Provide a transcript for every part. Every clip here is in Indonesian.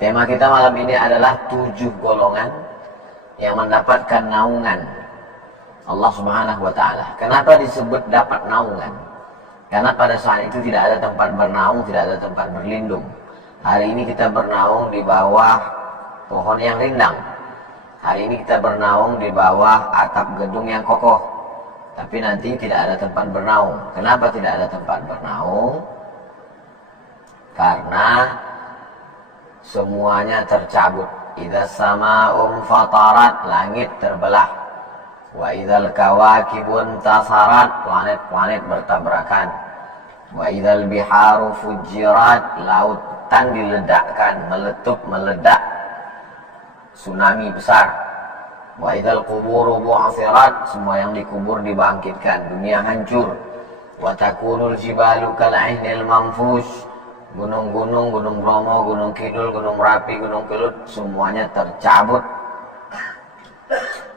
Tema kita malam ini adalah 7 golongan yang mendapatkan naungan Allah Subhanahu wa Ta'ala. Kenapa disebut dapat naungan? Karena pada saat itu tidak ada tempat bernaung, tidak ada tempat berlindung. Hari ini kita bernaung di bawah pohon yang rindang. Hari ini kita bernaung di bawah atap gedung yang kokoh. Tapi nanti tidak ada tempat bernaung. Kenapa tidak ada tempat bernaung? Karena semuanya tercabut. Idza sama'un fatarat, langit terbelah. Wa idzal kawakibun tasarat, planet-planet bertabrakan. Wa idzal biharu fujirat, lautan diledakkan, meledak. Tsunami besar. Wa idzal quburu bu'athirat, semua yang dikubur dibangkitkan, dunia hancur. Wa takunul jibalu kal'ainil manfush, gunung-gunung, Gunung Bromo, Gunung Kidul, Gunung Merapi, Gunung Kelut, semuanya tercabut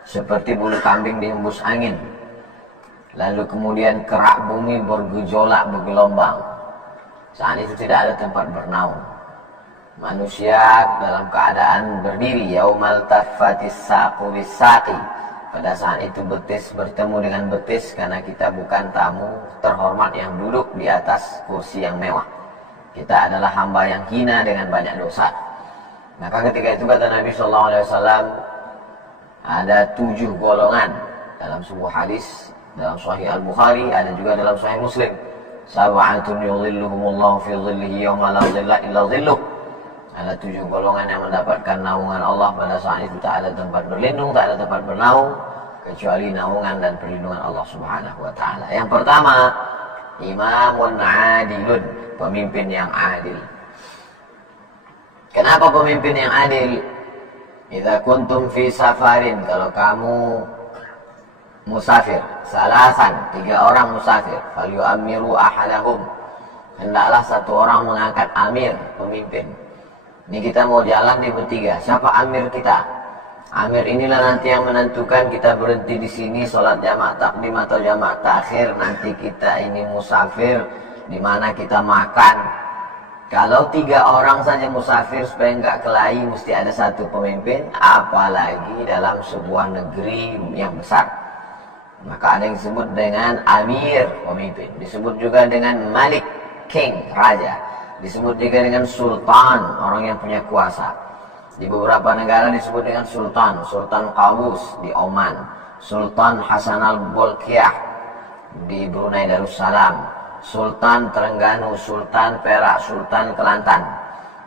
seperti bulu kambing dihembus angin. Lalu kemudian kerak bumi bergejolak, bergelombang. Saat itu tidak ada tempat bernaung. Manusia dalam keadaan berdiri, yaumal taffatis saqu bis-saqi. Pada saat itu betis bertemu dengan betis, karena kita bukan tamu terhormat yang duduk di atas kursi yang mewah. Kita adalah hamba yang hina dengan banyak dosa. Maka ketika itu kata Nabi SAW, ada 7 golongan dalam sebuah hadis dalam Sahih Al-Bukhari, ada juga dalam Sahih Muslim. Sab'atun yudhilluhumullahu fi dhillihi yawma la dhilla illa dhilluh. Ada 7 golongan yang mendapatkan naungan Allah pada saat itu tak ada tempat berlindung, tak ada tempat bernaung kecuali naungan dan perlindungan Allah Subhanahu wa Ta'ala. Yang pertama, imamun adilun, pemimpin yang adil. Kenapa pemimpin yang adil? Idza kuntum fi safarin, kalau kamu musafir, salasan, 3 orang musafir, falyu'ammiru ahadahum, hendaklah satu orang mengangkat amir, pemimpin. Ini kita mau jalan di bertiga, siapa amir kita? Amir inilah nanti yang menentukan kita berhenti di sini sholat jamaah takdim atau jamaah takhir. Nanti kita ini musafir, di mana kita makan. Kalau 3 orang saja musafir supaya nggak kelahi, mesti ada satu pemimpin, apalagi dalam sebuah negeri yang besar. Maka ada yang disebut dengan amir, pemimpin. Disebut juga dengan malik, king, raja. Disebut juga dengan sultan, orang yang punya kuasa. Di beberapa negara disebut dengan sultan. Sultan Qaboos di Oman, Sultan Hasan al-Bolkiah di Brunei Darussalam, Sultan Terengganu, Sultan Perak, Sultan Kelantan.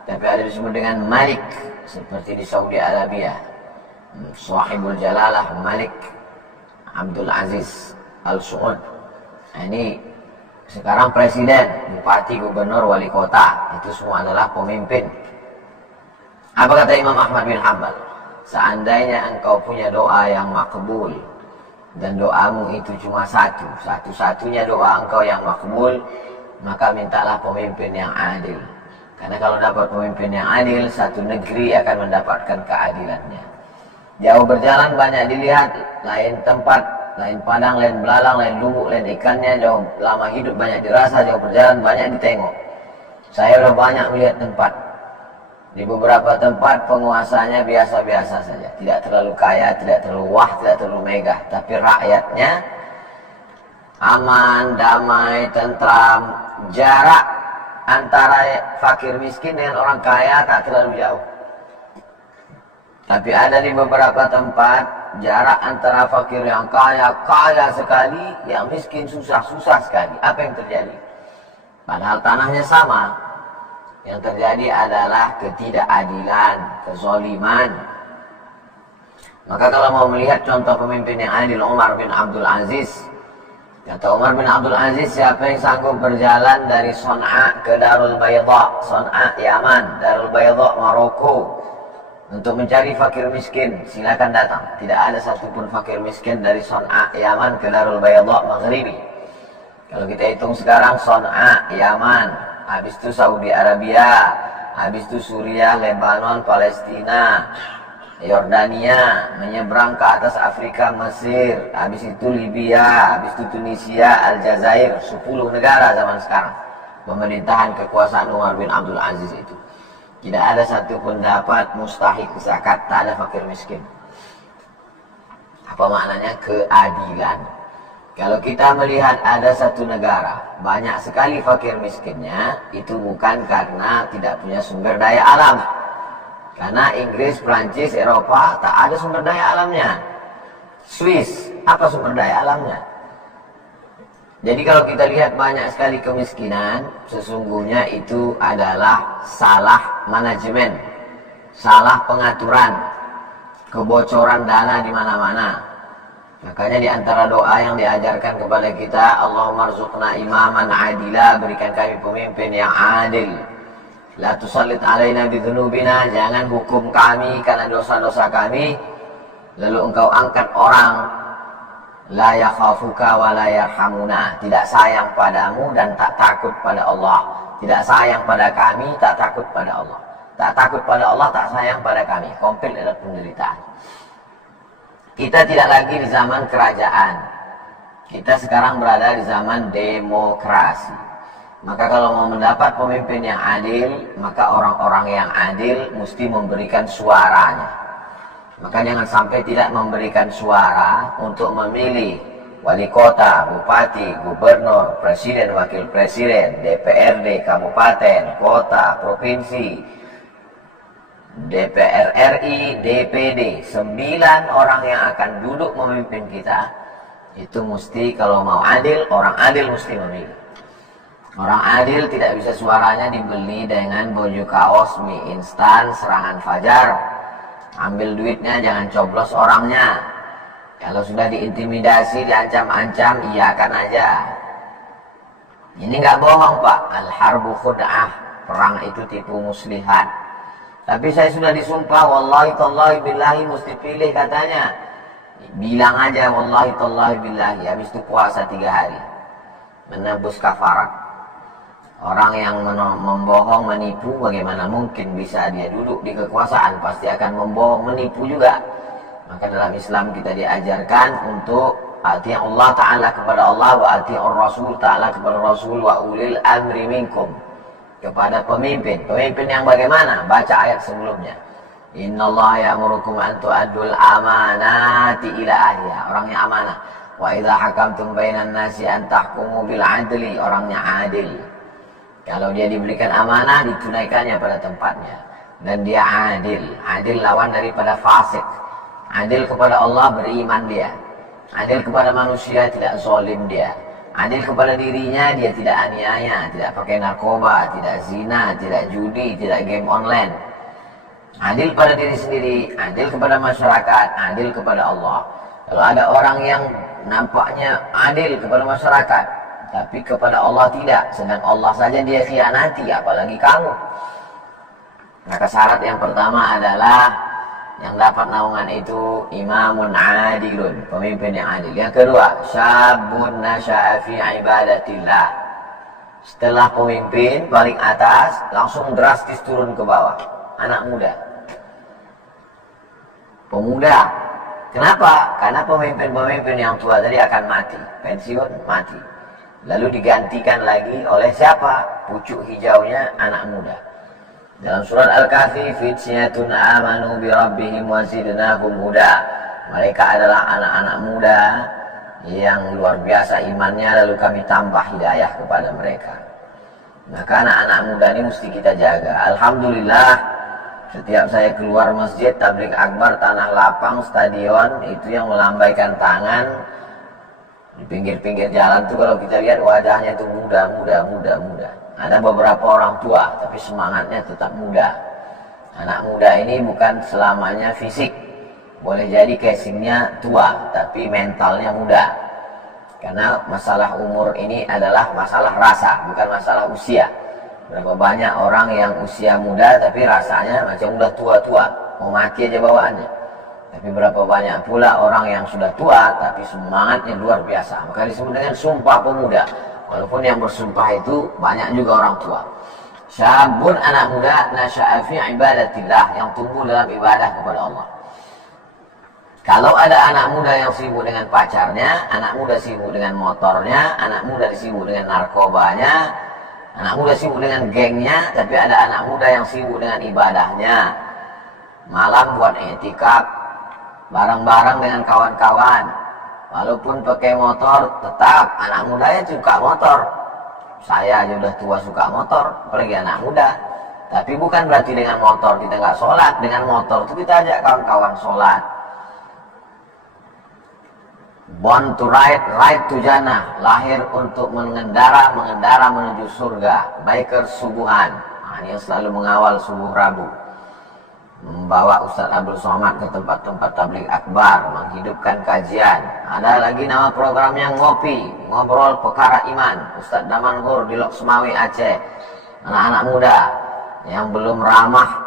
Tapi ada disebut dengan Malik, seperti di Saudi Arabia, Sahibul Jalalah Malik Abdul Aziz Al-Saud. Ini sekarang presiden, bupati, gubernur, wali kota, itu semua adalah pemimpin. Apa kata Imam Ahmad bin Hanbal? Seandainya engkau punya doa yang makbul, dan doamu itu cuma satu-satunya doa engkau yang makbul, maka mintalah pemimpin yang adil. Karena kalau dapat pemimpin yang adil, satu negeri akan mendapatkan keadilannya. Jauh berjalan banyak dilihat, lain tempat, lain padang, lain belalang, lain lubuk, lain ikannya. Jauh lama hidup banyak dirasa, jauh berjalan banyak ditengok. Saya sudah banyak melihat tempat. Di beberapa tempat penguasanya biasa-biasa saja, tidak terlalu kaya, tidak terlalu wah, tidak terlalu megah, tapi rakyatnya aman, damai, tentram. Jarak antara fakir miskin dengan orang kaya tak terlalu jauh. Tapi ada di beberapa tempat jarak antara fakir yang kaya, kaya sekali, yang miskin susah sekali. Apa yang terjadi? Padahal tanahnya sama. Yang terjadi adalah ketidakadilan, kezaliman. Maka kalau mau melihat contoh pemimpin yang adil, Umar bin Abdul Aziz. Kata Umar bin Abdul Aziz, siapa yang sanggup berjalan dari Son'a ke Darul Bayda, Son'a Yaman, Darul Bayda Maroko, untuk mencari fakir miskin, silakan datang. Tidak ada satupun fakir miskin dari Son'a Yaman ke Darul Bayda Maghribi. Kalau kita hitung sekarang, Son'a Yaman, habis itu Saudi Arabia, habis itu Suriah, Lebanon, Palestina, Yordania, menyeberang ke atas Afrika, Mesir, habis itu Libya, habis itu Tunisia, Aljazair, 10 negara zaman sekarang pemerintahan kekuasaan Umar bin Abdul Aziz itu. Tidak ada satu pendapat mustahik zakat, tak ada fakir miskin. Apa maknanya? Keadilan. Kalau kita melihat ada satu negara banyak sekali fakir miskinnya, itu bukan karena tidak punya sumber daya alam. Karena Inggris, Prancis, Eropa tak ada sumber daya alamnya. Swiss, apa sumber daya alamnya? Jadi kalau kita lihat banyak sekali kemiskinan, sesungguhnya itu adalah salah manajemen, salah pengaturan, kebocoran dana di mana-mana. Makanya di antara doa yang diajarkan kepada kita, Allahumma rzuqna imaman adila, berikan kami pemimpin yang adil. La tusallit alaina bidhunubina, jangan hukum kami karena dosa-dosa kami, lalu engkau angkat orang la yakhafuka wa la yarhamuna, tidak sayang padamu dan tak takut pada Allah. Tidak sayang pada kami, tak takut pada Allah. Tak takut pada Allah, tak sayang pada kami. Komplit ada penderitaan. Kita tidak lagi di zaman kerajaan. Kita sekarang berada di zaman demokrasi. Maka kalau mau mendapat pemimpin yang adil, maka orang-orang yang adil mesti memberikan suaranya. Maka jangan sampai tidak memberikan suara untuk memilih wali kota, bupati, gubernur, presiden, wakil presiden, DPRD, kabupaten, kota, provinsi, DPR RI, DPD, 9 orang yang akan duduk memimpin kita. Itu mesti kalau mau adil, orang adil mesti memilih. Orang adil tidak bisa suaranya dibeli dengan baju kaos, mie instan, serangan fajar. Ambil duitnya, jangan coblos orangnya. Kalau sudah diintimidasi, diancam-ancam, iyakan aja. Ini nggak bohong, Pak. Al-harbu khud'ah, perang itu tipu muslihat. Tapi saya sudah disumpah, wallahi tallahi billahi, mesti pilih katanya. Bilang aja wallahi tallahi billahi, habis itu puasa 3 hari. Menebus kafarat. Orang yang membohong, menipu, bagaimana mungkin bisa dia duduk di kekuasaan? Pasti akan membohong, menipu juga. Maka dalam Islam kita diajarkan untuk ati Allah Ta'ala kepada Allah, wa ati Rasul Ta'ala kepada Rasul, wa ulil amri minkum, kepada pemimpin. Pemimpin yang bagaimana? Baca ayat sebelumnya. Innallaha ya'murukum an tu'addul amanati ila ahliha, orangnya amanah. Wa idza hakamtum bainan nasi an tahkumu bil adli, orangnya adil. Kalau dia diberikan amanah, ditunaikannya pada tempatnya. Dan dia adil. Adil lawan daripada fasik. Adil kepada Allah, beriman dia. Adil kepada manusia, tidak zalim dia. Adil kepada dirinya, dia tidak aniaya, tidak pakai narkoba, tidak zina, tidak judi, tidak game online. Adil pada diri sendiri, adil kepada masyarakat, adil kepada Allah. Kalau ada orang yang nampaknya adil kepada masyarakat, tapi kepada Allah tidak, sedang Allah saja dia khianati, apalagi kamu. Maka syarat yang pertama adalah yang dapat naungan itu imamun adilun, pemimpin yang adil. Yang kedua, syabun nasya'a fi ibadatillah. Setelah pemimpin paling atas, langsung drastis turun ke bawah. Anak muda, pemuda. Kenapa? Karena pemimpin-pemimpin yang tua tadi akan mati, pensiun, mati. Lalu digantikan lagi oleh siapa? Pucuk hijaunya anak muda. Dalam surat Al-Kahfi, fityatun amanu bi rabbihim wa zidnahum huda. Mereka adalah anak-anak muda yang luar biasa imannya, lalu kami tambah hidayah kepada mereka. Maka anak-anak muda ini mesti kita jaga. Alhamdulillah, setiap saya keluar masjid, tabligh akbar, tanah lapang, stadion, itu yang melambaikan tangan. Di pinggir-pinggir jalan tuh kalau kita lihat wajahnya itu muda. Ada beberapa orang tua, tapi semangatnya tetap muda. Anak muda ini bukan selamanya fisik. Boleh jadi casingnya tua, tapi mentalnya muda. Karena masalah umur ini adalah masalah rasa, bukan masalah usia. Berapa banyak orang yang usia muda, tapi rasanya macam udah tua-tua. Mau mati aja bawaannya. Tapi berapa banyak pula orang yang sudah tua, tapi semangatnya luar biasa. Maka disebut dengan sumpah pemuda. Walaupun yang bersumpah itu banyak juga orang tua. Syabun, anak muda, nasya'a fi ibadatillah, yang tumbuh dalam ibadah kepada Allah. Kalau ada anak muda yang sibuk dengan pacarnya, anak muda sibuk dengan motornya, anak muda sibuk dengan narkobanya, Anak muda sibuk dengan gengnya, tapi ada anak muda yang sibuk dengan ibadahnya. Malam buat i'tikaf, bareng-bareng dengan kawan-kawan. Walaupun pakai motor, tetap anak mudanya suka motor. Saya aja udah tua suka motor, apalagi anak muda. Tapi bukan berarti dengan motor kita nggak sholat. Dengan motor itu kita ajak kawan-kawan sholat. Born to ride, ride to jannah. Lahir untuk mengendara menuju surga. Biker subuhan. Nah, ini yang selalu mengawal subuh Rabu. Membawa Ustaz Abdul Somad ke tempat-tempat tabligh akbar. Menghidupkan kajian. Ada lagi nama programnya Ngopi. Ngobrol Perkara Iman. Ustaz Damanhur di Lok Semawi Aceh. Anak-anak muda yang belum ramah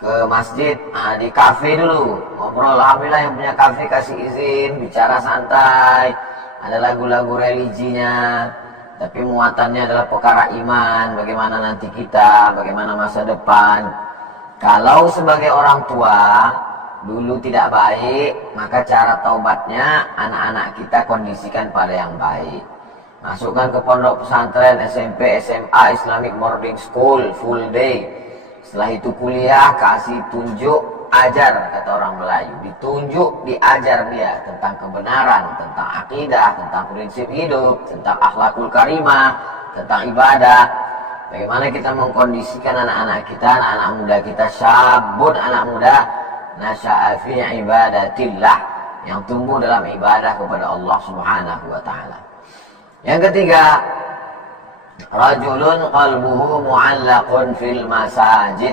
ke masjid, di kafe dulu ngobrol. Alhamdulillah yang punya kafe kasih izin bicara santai, ada lagu-lagu religinya, tapi muatannya adalah perkara iman, bagaimana nanti kita, bagaimana masa depan. Kalau sebagai orang tua dulu tidak baik, maka cara taubatnya anak-anak kita kondisikan pada yang baik. Masukkan ke pondok pesantren, SMP, SMA, Islamic Boarding School, full day. Setelah itu kuliah, kasih tunjuk, ajar, kata orang Melayu. Ditunjuk, diajar dia tentang kebenaran, tentang akidah, tentang prinsip hidup, tentang akhlakul karimah, tentang ibadah. Bagaimana kita mengkondisikan anak-anak kita, anak-anak muda kita, syabun anak muda, nasya'a fi ibadatillah, yang tumbuh dalam ibadah kepada Allah Subhanahu wa ta'ala. Yang ketiga, rajulun qalbuhu mu'allaqun fil masajid.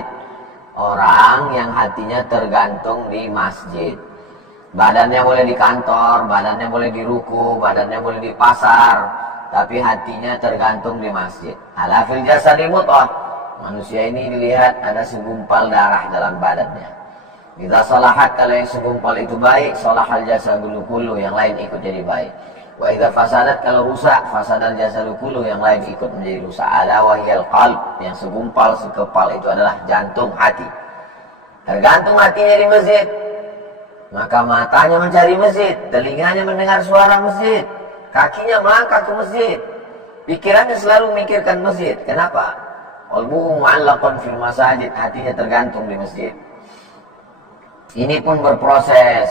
Orang yang hatinya tergantung di masjid. Badannya boleh di kantor, badannya boleh di ruku, badannya boleh di pasar, tapi hatinya tergantung di masjid. Ala fil jasadi mudghah. Manusia ini dilihat ada segumpal darah dalam badannya. Idza salahat, kalau yang segumpal itu baik, salahal jasadu kullu, yang lain ikut jadi baik. Wa idza fasadat, kalau rusak, fasadal jasadu kullu, yang lain ikut menjadi rusak. Ala wahyal qalb, yang segumpal sekepal itu adalah jantung hati. Tergantung hatinya di masjid, maka matanya mencari masjid, telinganya mendengar suara masjid, kakinya melangkah ke masjid, pikirannya selalu memikirkan masjid. Kenapa? Qalbuhu mu'allaqun fil masajid, hatinya tergantung di masjid. Ini pun berproses.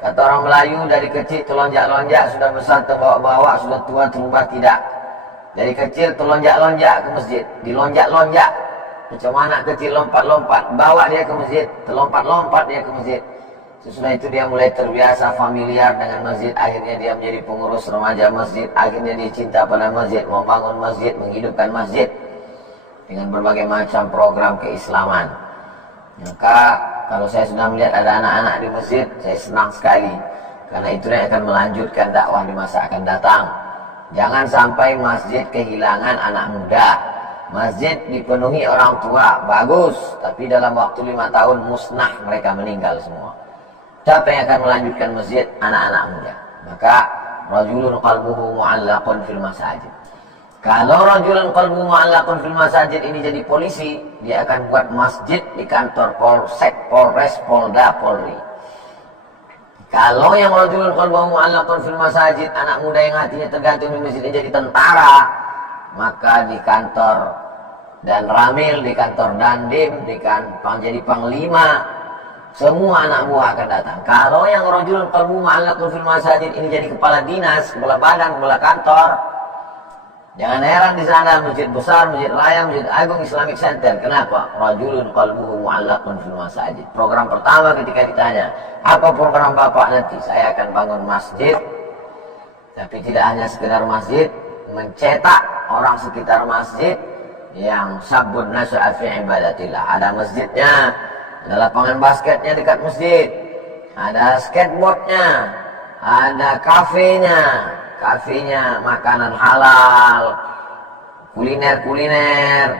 Kata orang Melayu, dari kecil terlonjak-lonjak, sudah besar terbawa-bawa, sudah tua terubah tidak. Dari kecil terlonjak-lonjak ke masjid, dilonjak-lonjak. Macam anak kecil lompat-lompat, bawa dia ke masjid, terlompat-lompat dia ke masjid. Sesudah itu dia mulai terbiasa familiar dengan masjid. Akhirnya dia menjadi pengurus remaja masjid. Akhirnya dia cinta pada masjid, membangun masjid, menghidupkan masjid dengan berbagai macam program keislaman. Maka kalau saya sudah melihat ada anak-anak di masjid, saya senang sekali. Karena itulah yang akan melanjutkan dakwah di masa akan datang. Jangan sampai masjid kehilangan anak muda. Masjid dipenuhi orang tua, bagus. Tapi dalam waktu 5 tahun musnah, mereka meninggal semua. Siapa yang akan melanjutkan masjid? Anak-anak muda. Maka rajulun qalbuhu mu'allaqun fil masajid. Kalau rajulun qalbuhu mu'allaqun fil masajid ini jadi polisi, dia akan buat masjid di kantor Polsek, Polres, Polda, Polri. Kalau yang rajulun qalbuhu mu'allaqun fil masajid, anak muda yang hatinya tergantung di masjid, jadi tentara, maka di kantor dan Ramil, di kantor Dandim, jadi panglima, semua anak buah akan datang. Kalau yang rajulun qalbuhu mu'allaqun fil masajid ini jadi kepala dinas, kepala badan, kepala kantor, jangan heran di sana masjid besar, masjid raya, masjid agung, Islamic Center. Kenapa? Rajulun qalbuhu mu'allaqun fil masajid. Program pertama ketika ditanya, apa program Bapak nanti? Saya akan bangun masjid. Tapi tidak hanya sekedar masjid, mencetak orang sekitar masjid yang sabun nasya'a fi ibadatillah. Ada masjidnya, ada lapangan basketnya dekat masjid, ada skateboardnya, ada kafenya, makanan halal, kuliner.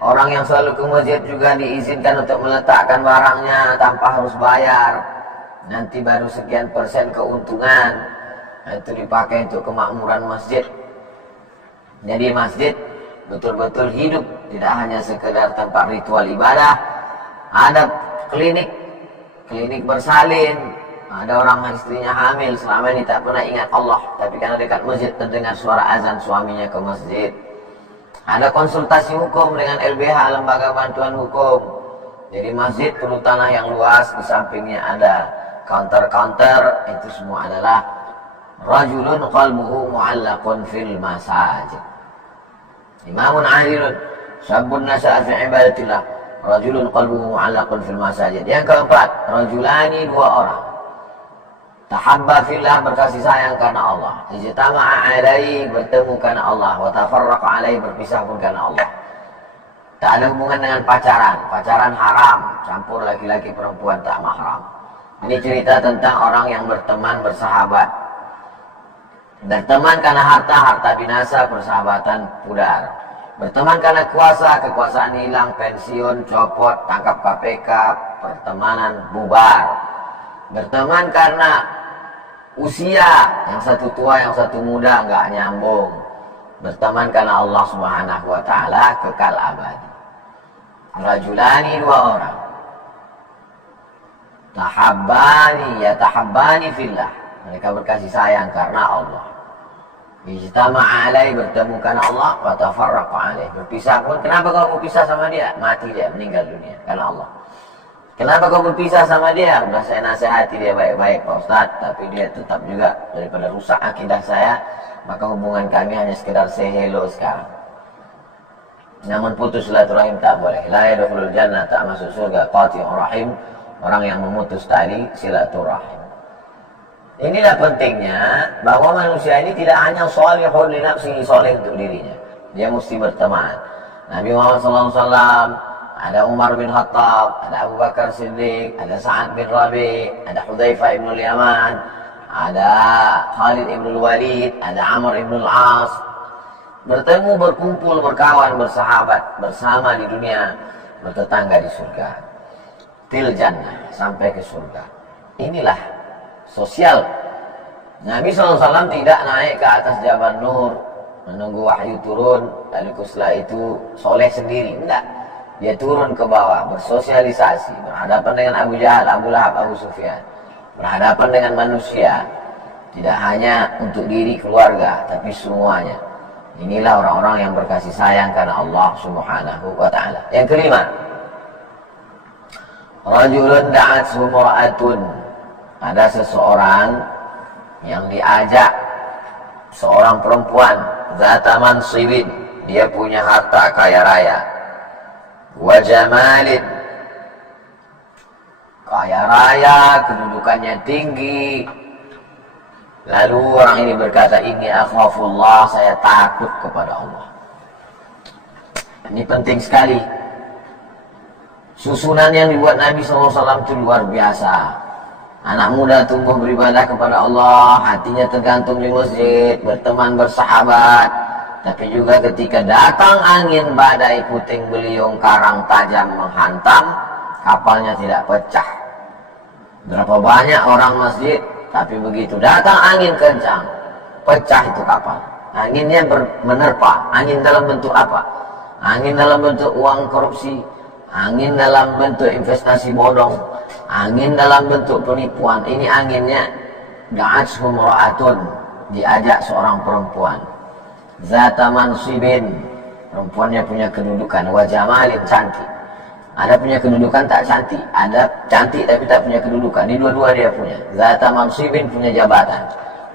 Orang yang selalu ke masjid juga diizinkan untuk meletakkan barangnya tanpa harus bayar. Nanti baru sekian persen keuntungan, itu dipakai untuk kemakmuran masjid. Jadi masjid betul-betul hidup, tidak hanya sekedar tempat ritual ibadah. Ada klinik bersalin. Ada orang istrinya hamil, selama ini tak pernah ingat Allah, tapi karena dekat masjid terdengar suara azan suaminya ke masjid. Ada konsultasi hukum dengan LBH, Lembaga Bantuan Hukum. Jadi masjid perlu tanah yang luas, di sampingnya ada counter-counter, itu semua adalah rajulun qalbuhu mu'allaqun fil masajid. Imamun adilun, sabun nasa'a fi ibadatillah, rajulun qalbuhu mu'allaqun fil masajid. Yang keempat, rajulani, dua orang. Tahabba fillah, berkasih sayang karena Allah. Ijtama'a alaihi, bertemu karena Allah. Wa tafarraqa alaihi, berpisah pun karena Allah. Tak ada hubungan dengan pacaran. Pacaran haram, campur laki-laki perempuan tak mahram. Ini cerita tentang orang yang berteman, bersahabat. Berteman karena harta, harta binasa, persahabatan pudar. Berteman karena kuasa, kekuasaan hilang, pensiun, copot, tangkap KPK, pertemanan bubar. Berteman karena usia, yang satu tua, yang satu muda, nggak nyambung. Berteman karena Allah Subhanahu wa Ta'ala, kekal abadi. Rajulani, dua orang. Tahabbani, ya tahabbani fillah. Mereka berkasih sayang karena Allah. Ijtama'a alaihi, bertemu karena Allah. Wa tafarraqa alaihi, berpisah pun. Kenapa kau berpisah sama dia? Mati dia, meninggal dunia karena Allah. Kenapa kau berpisah sama dia? Udah saya nasihati dia baik-baik Pak Ustadz, tapi dia tetap juga daripada rusak akidah saya, maka hubungan kami hanya sekedar say hello sekarang. Namun putus silaturahim tak boleh. La yadkhulul jannah, tak masuk surga qati'ur rahim, orang yang memutus tali silaturahim. Inilah pentingnya bahwa manusia ini tidak hanya sholihun li nafsihi, soleh untuk dirinya. Dia mesti berteman. Nabi Muhammad SAW, ada Umar bin Khattab, ada Abu Bakar Siddiq, ada Sa'ad bin Rabi', ada Hudzaifah ibn al-Yaman, ada Khalid ibn al-Walid, ada Amr ibn al-As. Bertemu, berkumpul, berkawan, bersahabat, bersama di dunia, bertetangga di surga. Til jannah, sampai ke surga. Inilah sosial. Nabi SAW tidak naik ke atas Jabal Nur, menunggu wahyu turun, lalu setelah itu soleh sendiri. Enggak. Dia turun ke bawah, bersosialisasi, berhadapan dengan Abu Jahal, Abu Lahab, Abu Sufyan. Berhadapan dengan manusia. Tidak hanya untuk diri keluarga, tapi semuanya. Inilah orang-orang yang berkasih sayang karena Allah Subhanahu wa Ta'ala. Yang kelima, rajulun da'athu mura'atun. Ada seseorang yang diajak seorang perempuan, zata mansibin, dia punya harta kaya raya, wa jamalin, kaya raya, kedudukannya tinggi. Lalu orang ini berkata, inni akhafullah, saya takut kepada Allah. Ini penting sekali. Susunan yang dibuat Nabi SAW itu luar biasa. Anak muda tumbuh beribadah kepada Allah, hatinya tergantung di masjid, berteman, bersahabat. Tapi juga ketika datang angin, badai, puting beliung, karang tajam menghantam, kapalnya tidak pecah. Berapa banyak orang masjid, tapi begitu datang angin kencang, pecah itu kapal. Anginnya menerpa. Angin dalam bentuk apa? Angin dalam bentuk uang korupsi, angin dalam bentuk investasi bodong, angin dalam bentuk penipuan. Ini anginnya da'athu mura'atun, diajak seorang perempuan, zata mansibin, perempuannya punya kedudukan, wa jamalin, cantik. Ada punya kedudukan tak cantik, ada cantik tapi tak punya kedudukan. Ini dua-dua dia punya. Zata mansibin, punya jabatan,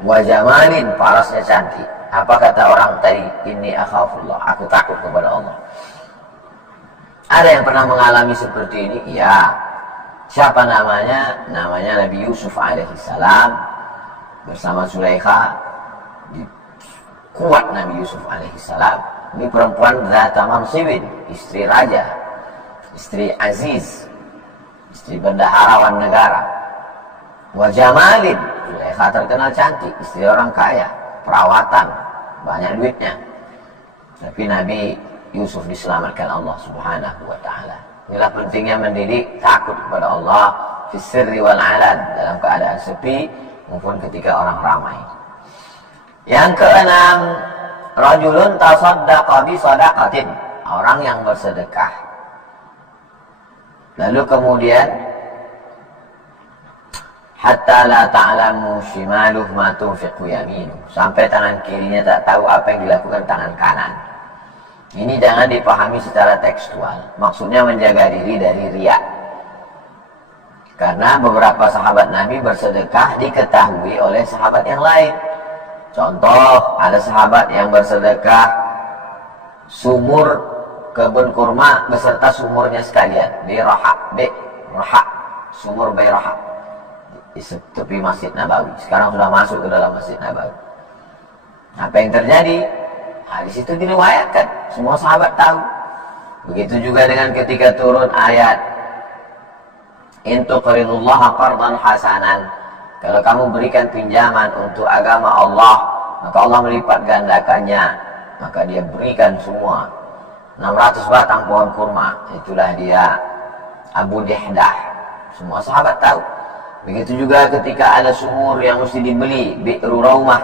wa jamalin, parasnya cantik. Apa kata orang tadi? Inni akhafullah, aku takut kepada Allah. Ada yang pernah mengalami seperti ini? Ya. Siapa namanya? Namanya Nabi Yusuf alaihissalam bersama Zulaikha. Kuat Nabi Yusuf alaihissalam. Ini perempuan zata mansibin, istri raja, istri aziz, istri bendaharawan negara. Wa jamalin, Zulaikha terkenal cantik, istri orang kaya, perawatan, banyak duitnya. Tapi Nabi Yusuf diselamatkan Allah Subhanahu wa Ta'ala. Inilah pentingnya mendidik takut kepada Allah fi sirri wal alan, dalam keadaan sepi maupun ketika orang ramai. Yang keenam, rajulun tasaddaqa bi sadaqatin, orang yang bersedekah. Lalu kemudian hatta la ta'lamu shimaluh ma tunfiqu yaminu, sampai tangan kirinya tak tahu apa yang dilakukan tangan kanan. Ini jangan dipahami secara tekstual. Maksudnya menjaga diri dari riya. Karena beberapa sahabat Nabi bersedekah diketahui oleh sahabat yang lain. Contoh, ada sahabat yang bersedekah sumur kebun kurma beserta sumurnya sekalian di Raha, sumur Bayraha di tepi Masjid Nabawi. Sekarang sudah masuk ke dalam Masjid Nabawi. Apa yang terjadi? Hadis itu diriwayatkan, semua sahabat tahu. Begitu juga dengan ketika turun ayat in tuqridullaha qardan hasanan, kalau kamu berikan pinjaman untuk agama Allah, maka Allah melipat gandakannya. Maka dia berikan semua 600 batang pohon kurma. Itulah dia Abu Dihdah. Semua sahabat tahu. Begitu juga ketika ada sumur yang mesti dibeli, Bi'ru Raumah,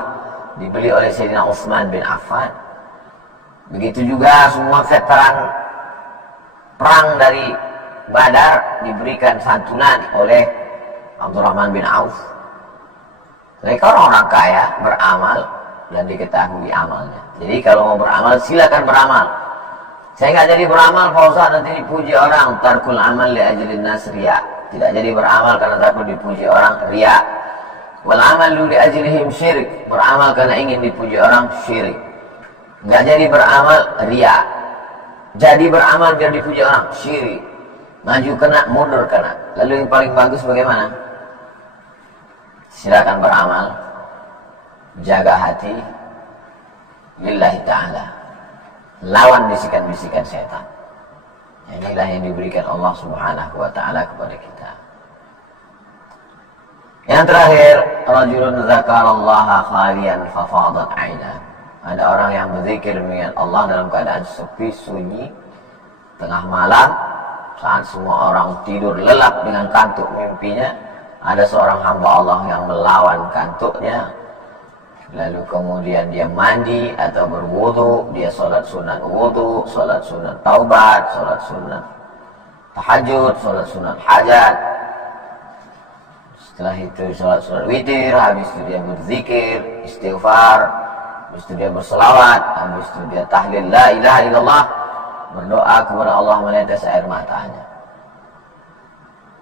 dibeli oleh Sayyidina Utsman bin Affan. Begitu juga semua veteran perang dari Badar diberikan santunan oleh Abdurrahman bin Auf. Mereka orang-orang kaya, beramal dan diketahui amalnya. Jadi kalau mau beramal, silakan beramal. Saya nggak jadi beramal, Pak Ustaz, nanti dipuji orang. Tarkul amal li ajlin nas riya. Tidak jadi beramal karena takut dipuji orang, riya. Wal amalu li ajlihim syirik. Beramal karena ingin dipuji orang, syirik. Nggak jadi beramal, riya. Jadi beramal biar dipuji orang, syirik. Maju kena, mundur kena. Lalu yang paling bagus bagaimana? Silakan beramal, jaga hati lillahi ta'ala, lawan bisikan-bisikan setan. Inilah yang diberikan Allah subhanahu wa ta'ala kepada kita. Yang terakhir, rajulun zakarallaha khalian fafadat aina. Ada orang yang berzikir mengingat Allah dalam keadaan sepi, sunyi, tengah malam, saat semua orang tidur lelap dengan kantuk mimpinya. Ada seorang hamba Allah yang melawan kantuknya, lalu kemudian dia mandi atau berwudu, dia sholat sunat wudu, sholat sunat taubat, sholat sunat tahajud, sholat sunat hajat. Setelah itu sholat sunat witir, habis itu dia berzikir, istighfar, habis itu dia berselawat, habis itu dia tahlil la ilaha illallah, berdoa kepada Allah menetes air matanya.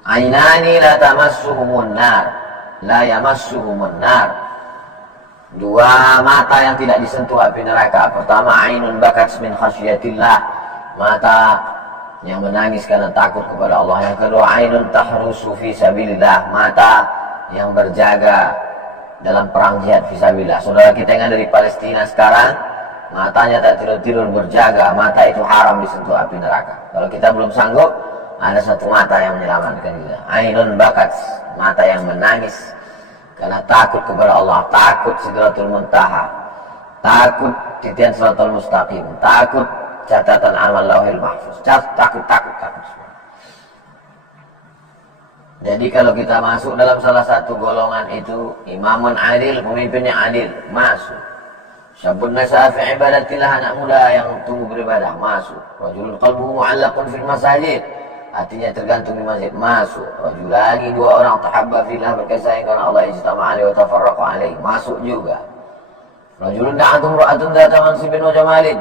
Ainani la tamassuhumun nar, la yamassuhumun nar. Dua mata yang tidak disentuh api neraka. Pertama, ainun bakat min khasyatillah, mata yang menangis karena takut kepada Allah. Yang kedua, ainun tahrusu fi sabilillah, mata yang berjaga dalam perang jihad fi sabilillah. Saudara kita yang ada di Palestina sekarang, matanya tak tidur-tidur berjaga, mata itu haram disentuh api neraka. Kalau kita belum sanggup, ada satu mata yang menyelamatkan kita. Ainun bakat, mata yang menangis karena takut kepada Allah, takut Sidratul Muntaha, takut titian Siratal Mustaqim, takut catatan amal Lauhil Mahfuz, takut. Jadi kalau kita masuk dalam salah satu golongan itu, imamun adil, pemimpinnya adil, masuk. Syabun nasa fi ibadatillah, anak muda yang tunggu beribadah, masuk. Rajulun qalbuhu mu'allaqun fil masajid, hatinya tergantung di masjid, masuk. Rajul lagi, dua orang tahabba fillah, berkasih karena Allah, ijtama alaihi wa tafarraqa alaihi, masuk juga. Rajulun da'atum ra'atun dzata mansibin wa jamalin,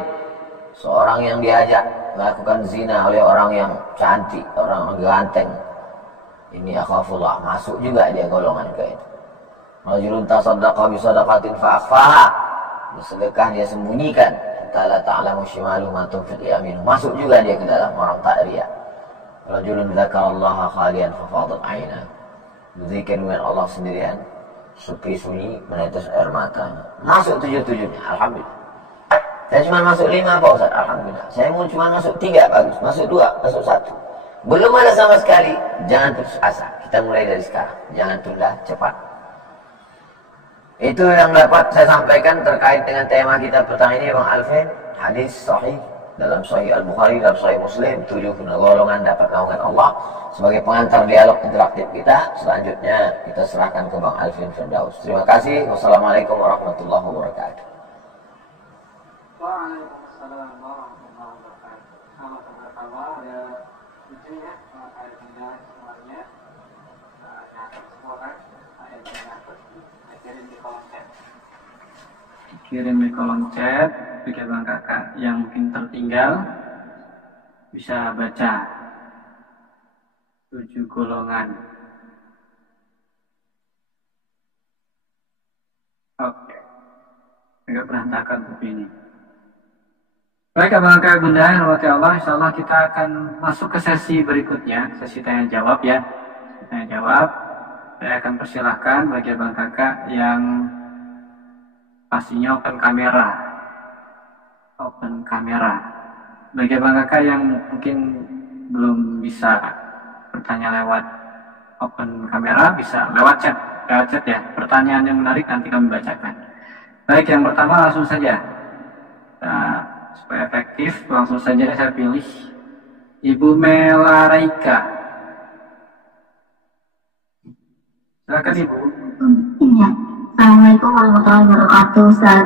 seorang yang diajak melakukan zina oleh orang yang cantik, orang ganteng, ini akhafullah, masuk juga dia golongan ke itu. Rajulun tasaddaqa bi sadaqatin fa akhfaha, bersedekah dia sembunyikan, ta'ala ta'lamu shimalu ma tunfiq yaminu, masuk juga dia ke dalam orang tak riya. Rajulun dzakarallaha khalian fafadat aina, berzikir dengan Allah sendirian, sepi sunyi, menetes air matanya, masuk 7-7-nya, alhamdulillah. Saya cuma masuk 5 Pak Ustaz, alhamdulillah. Saya mau cuma masuk 3, bagus, masuk 2, masuk 1. Belum ada sama sekali, jangan putus asa. Kita mulai dari sekarang, jangan tunda, cepat. Itu yang dapat saya sampaikan terkait dengan tema kita petang ini, Bang Alvin. Hadis sahih dalam Sahih Al-Bukhari, dalam Sahih Muslim, 7 golongan dapat naungan Allah. Sebagai pengantar dialog interaktif kita, selanjutnya kita serahkan ke Bang Alvin Firdaus. Terima kasih. Wassalamualaikum warahmatullahi wabarakatuh. Waalaikumsalam warahmatullahi wabarakatuh. Sama tabarakallah, ada lucu ya ayatnya semuanya. Nyatet semua kan, ayatnya nyatet. Kirim di kolom chat. bagi abang kakak yang mungkin tertinggal bisa baca 7 golongan. Oke, agak berantakan buku ini. Baik abang kakak bunda yang dirahmati Allah, insya Allah kita akan masuk ke sesi berikutnya, sesi tanya jawab ya. Tanya jawab. Saya akan persilahkan bagi abang kakak yang pastinya open kamera. Open kamera. Bagi abang kakak yang mungkin belum bisa bertanya lewat open kamera, bisa lewat chat ya. Pertanyaan yang menarik nanti kami bacakan. Baik, yang pertama langsung saja. Nah, supaya efektif, langsung saja saya pilih Ibu Melaraika. Silakan Ibu. Iya. Assalamualaikum warahmatullahi wabarakatuh, Ustaz.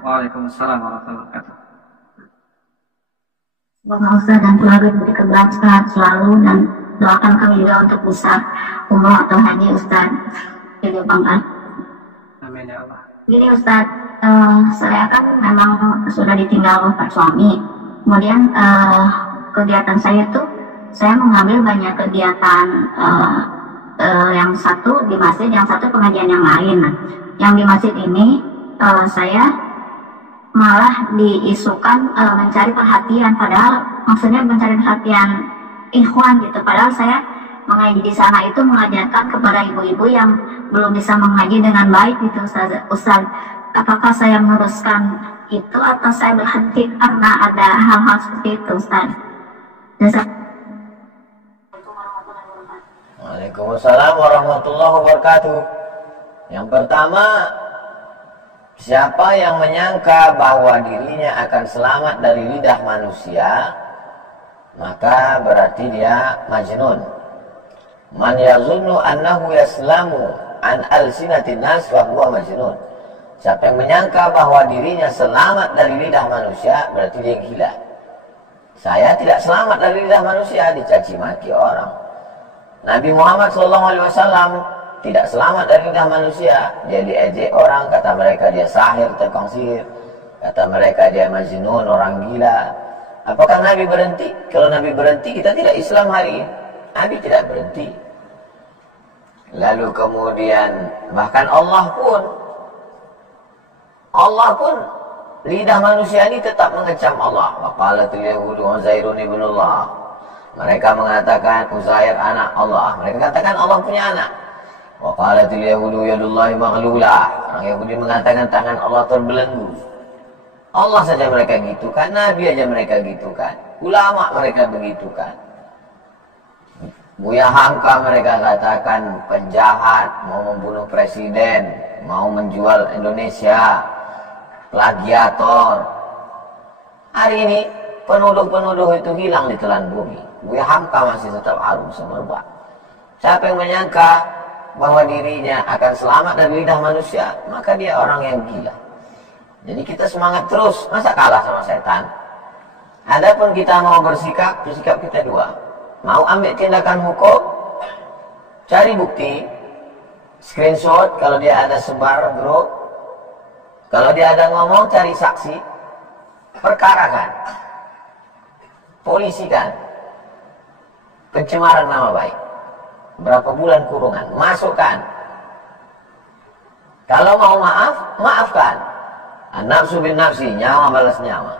Waalaikumsalam warahmatullahi wabarakatuh. Semoga Ustaz dan keluarga diberi keberkahan selalu dan doakan kami juga untuk bisa umroh atau haji Ustaz. Jadi bangga. Amin ya Allah. Gini Ustaz, saya kan memang sudah ditinggal Pak suami. Kemudian kegiatan saya tuh, saya mengambil banyak kegiatan yang satu di masjid, yang satu pengajian yang lain. Nah, yang di masjid ini saya malah diisukan mencari perhatian, padahal maksudnya mencari perhatian ikhwan gitu. Padahal saya mengaji di sana itu mengajarkan kepada ibu-ibu yang belum bisa mengaji dengan baik gitu Ustaz. Apakah saya meneruskan itu atau saya berhenti karena ada hal-hal seperti itu Ustaz? Waalaikumsalam warahmatullahi wabarakatuh. Yang pertama, siapa yang menyangka bahwa dirinya akan selamat dari lidah manusia, maka berarti dia majnun. Man yazunnu annahu yaslamu an alsinatin nas wa huwa majnun. Siapa yang menyangka bahwa dirinya selamat dari lidah manusia, berarti dia gila. Saya tidak selamat dari lidah manusia, dicaci maki orang. Nabi Muhammad SAW tidak selamat dari lidah manusia. Dia diejek orang, kata mereka dia sahir, tukang sihir. Kata mereka dia majnun, orang gila. Apakah Nabi berhenti? Kalau Nabi berhenti, kita tidak Islam hari ini. Nabi tidak berhenti. Lalu kemudian bahkan Allah pun lidah manusia ini tetap mengecam Allah. Wa qalatul yahudu Uzairun ibnullah. Mereka mengatakan Uzair anak Allah. Mereka katakan Allah punya anak. Wa qalatul yahudu yadullahi maghlulah. Orang Yahudi mengatakan tangan Allah terbelenggu. Allah saja mereka gitukan, Nabi aja mereka gitukan, ulama mereka begitukan. Buya Hamka mereka katakan penjahat, mau membunuh presiden, mau menjual Indonesia, plagiator. Hari ini penuduh-penuduh itu hilang di telan bumi. Buya Hamka masih tetap harum semerbak. Siapa yang menyangka bahwa dirinya akan selamat dari lidah manusia, maka dia orang yang gila. Jadi kita semangat terus, masa kalah sama setan? Adapun kita mau bersikap kita dua. Mau ambil tindakan hukum, cari bukti, screenshot kalau dia ada sebar grup, kalau dia ada ngomong cari saksi, perkarakan, polisikan, pencemaran nama baik, berapa bulan kurungan, masukkan. Kalau mau maaf, maafkan. An-nafsu bin nafsi, nyawa balas nyawa.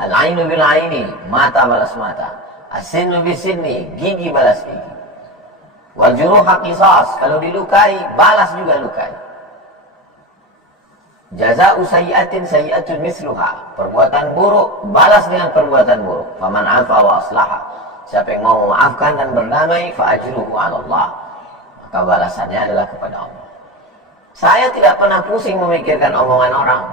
Al-ainu bil aini, mata balas mata. As-sinnu bis sinni, gigi balas gigi. Wal juruha qisas, kalau dilukai, balas juga lukai. Jaza'u sayyi'atin sayyi'atun misluha. Perbuatan buruk, balas dengan perbuatan buruk. Faman afa wa aslaha. Siapa yang mau memaafkan dan berdamai, fa ajruhu 'ala Allah. Maka balasannya adalah kepada Allah. Saya tidak pernah pusing memikirkan omongan orang.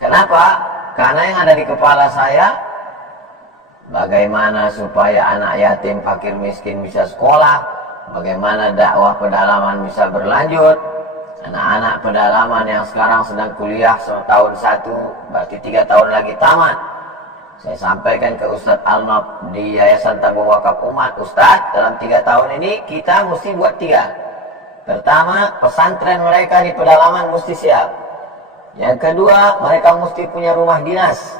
Kenapa? Karena yang ada di kepala saya, bagaimana supaya anak yatim, fakir, miskin bisa sekolah, bagaimana dakwah pedalaman bisa berlanjut, anak-anak pedalaman yang sekarang sedang kuliah tahun 1, berarti 3 tahun lagi tamat. Saya sampaikan ke Ustadz Alnop di Yayasan Tabung Wakaf Umat, Ustadz, dalam 3 tahun ini kita mesti buat 3. Pertama, pesantren mereka di pedalaman mesti siap. Yang kedua, mereka mesti punya rumah dinas.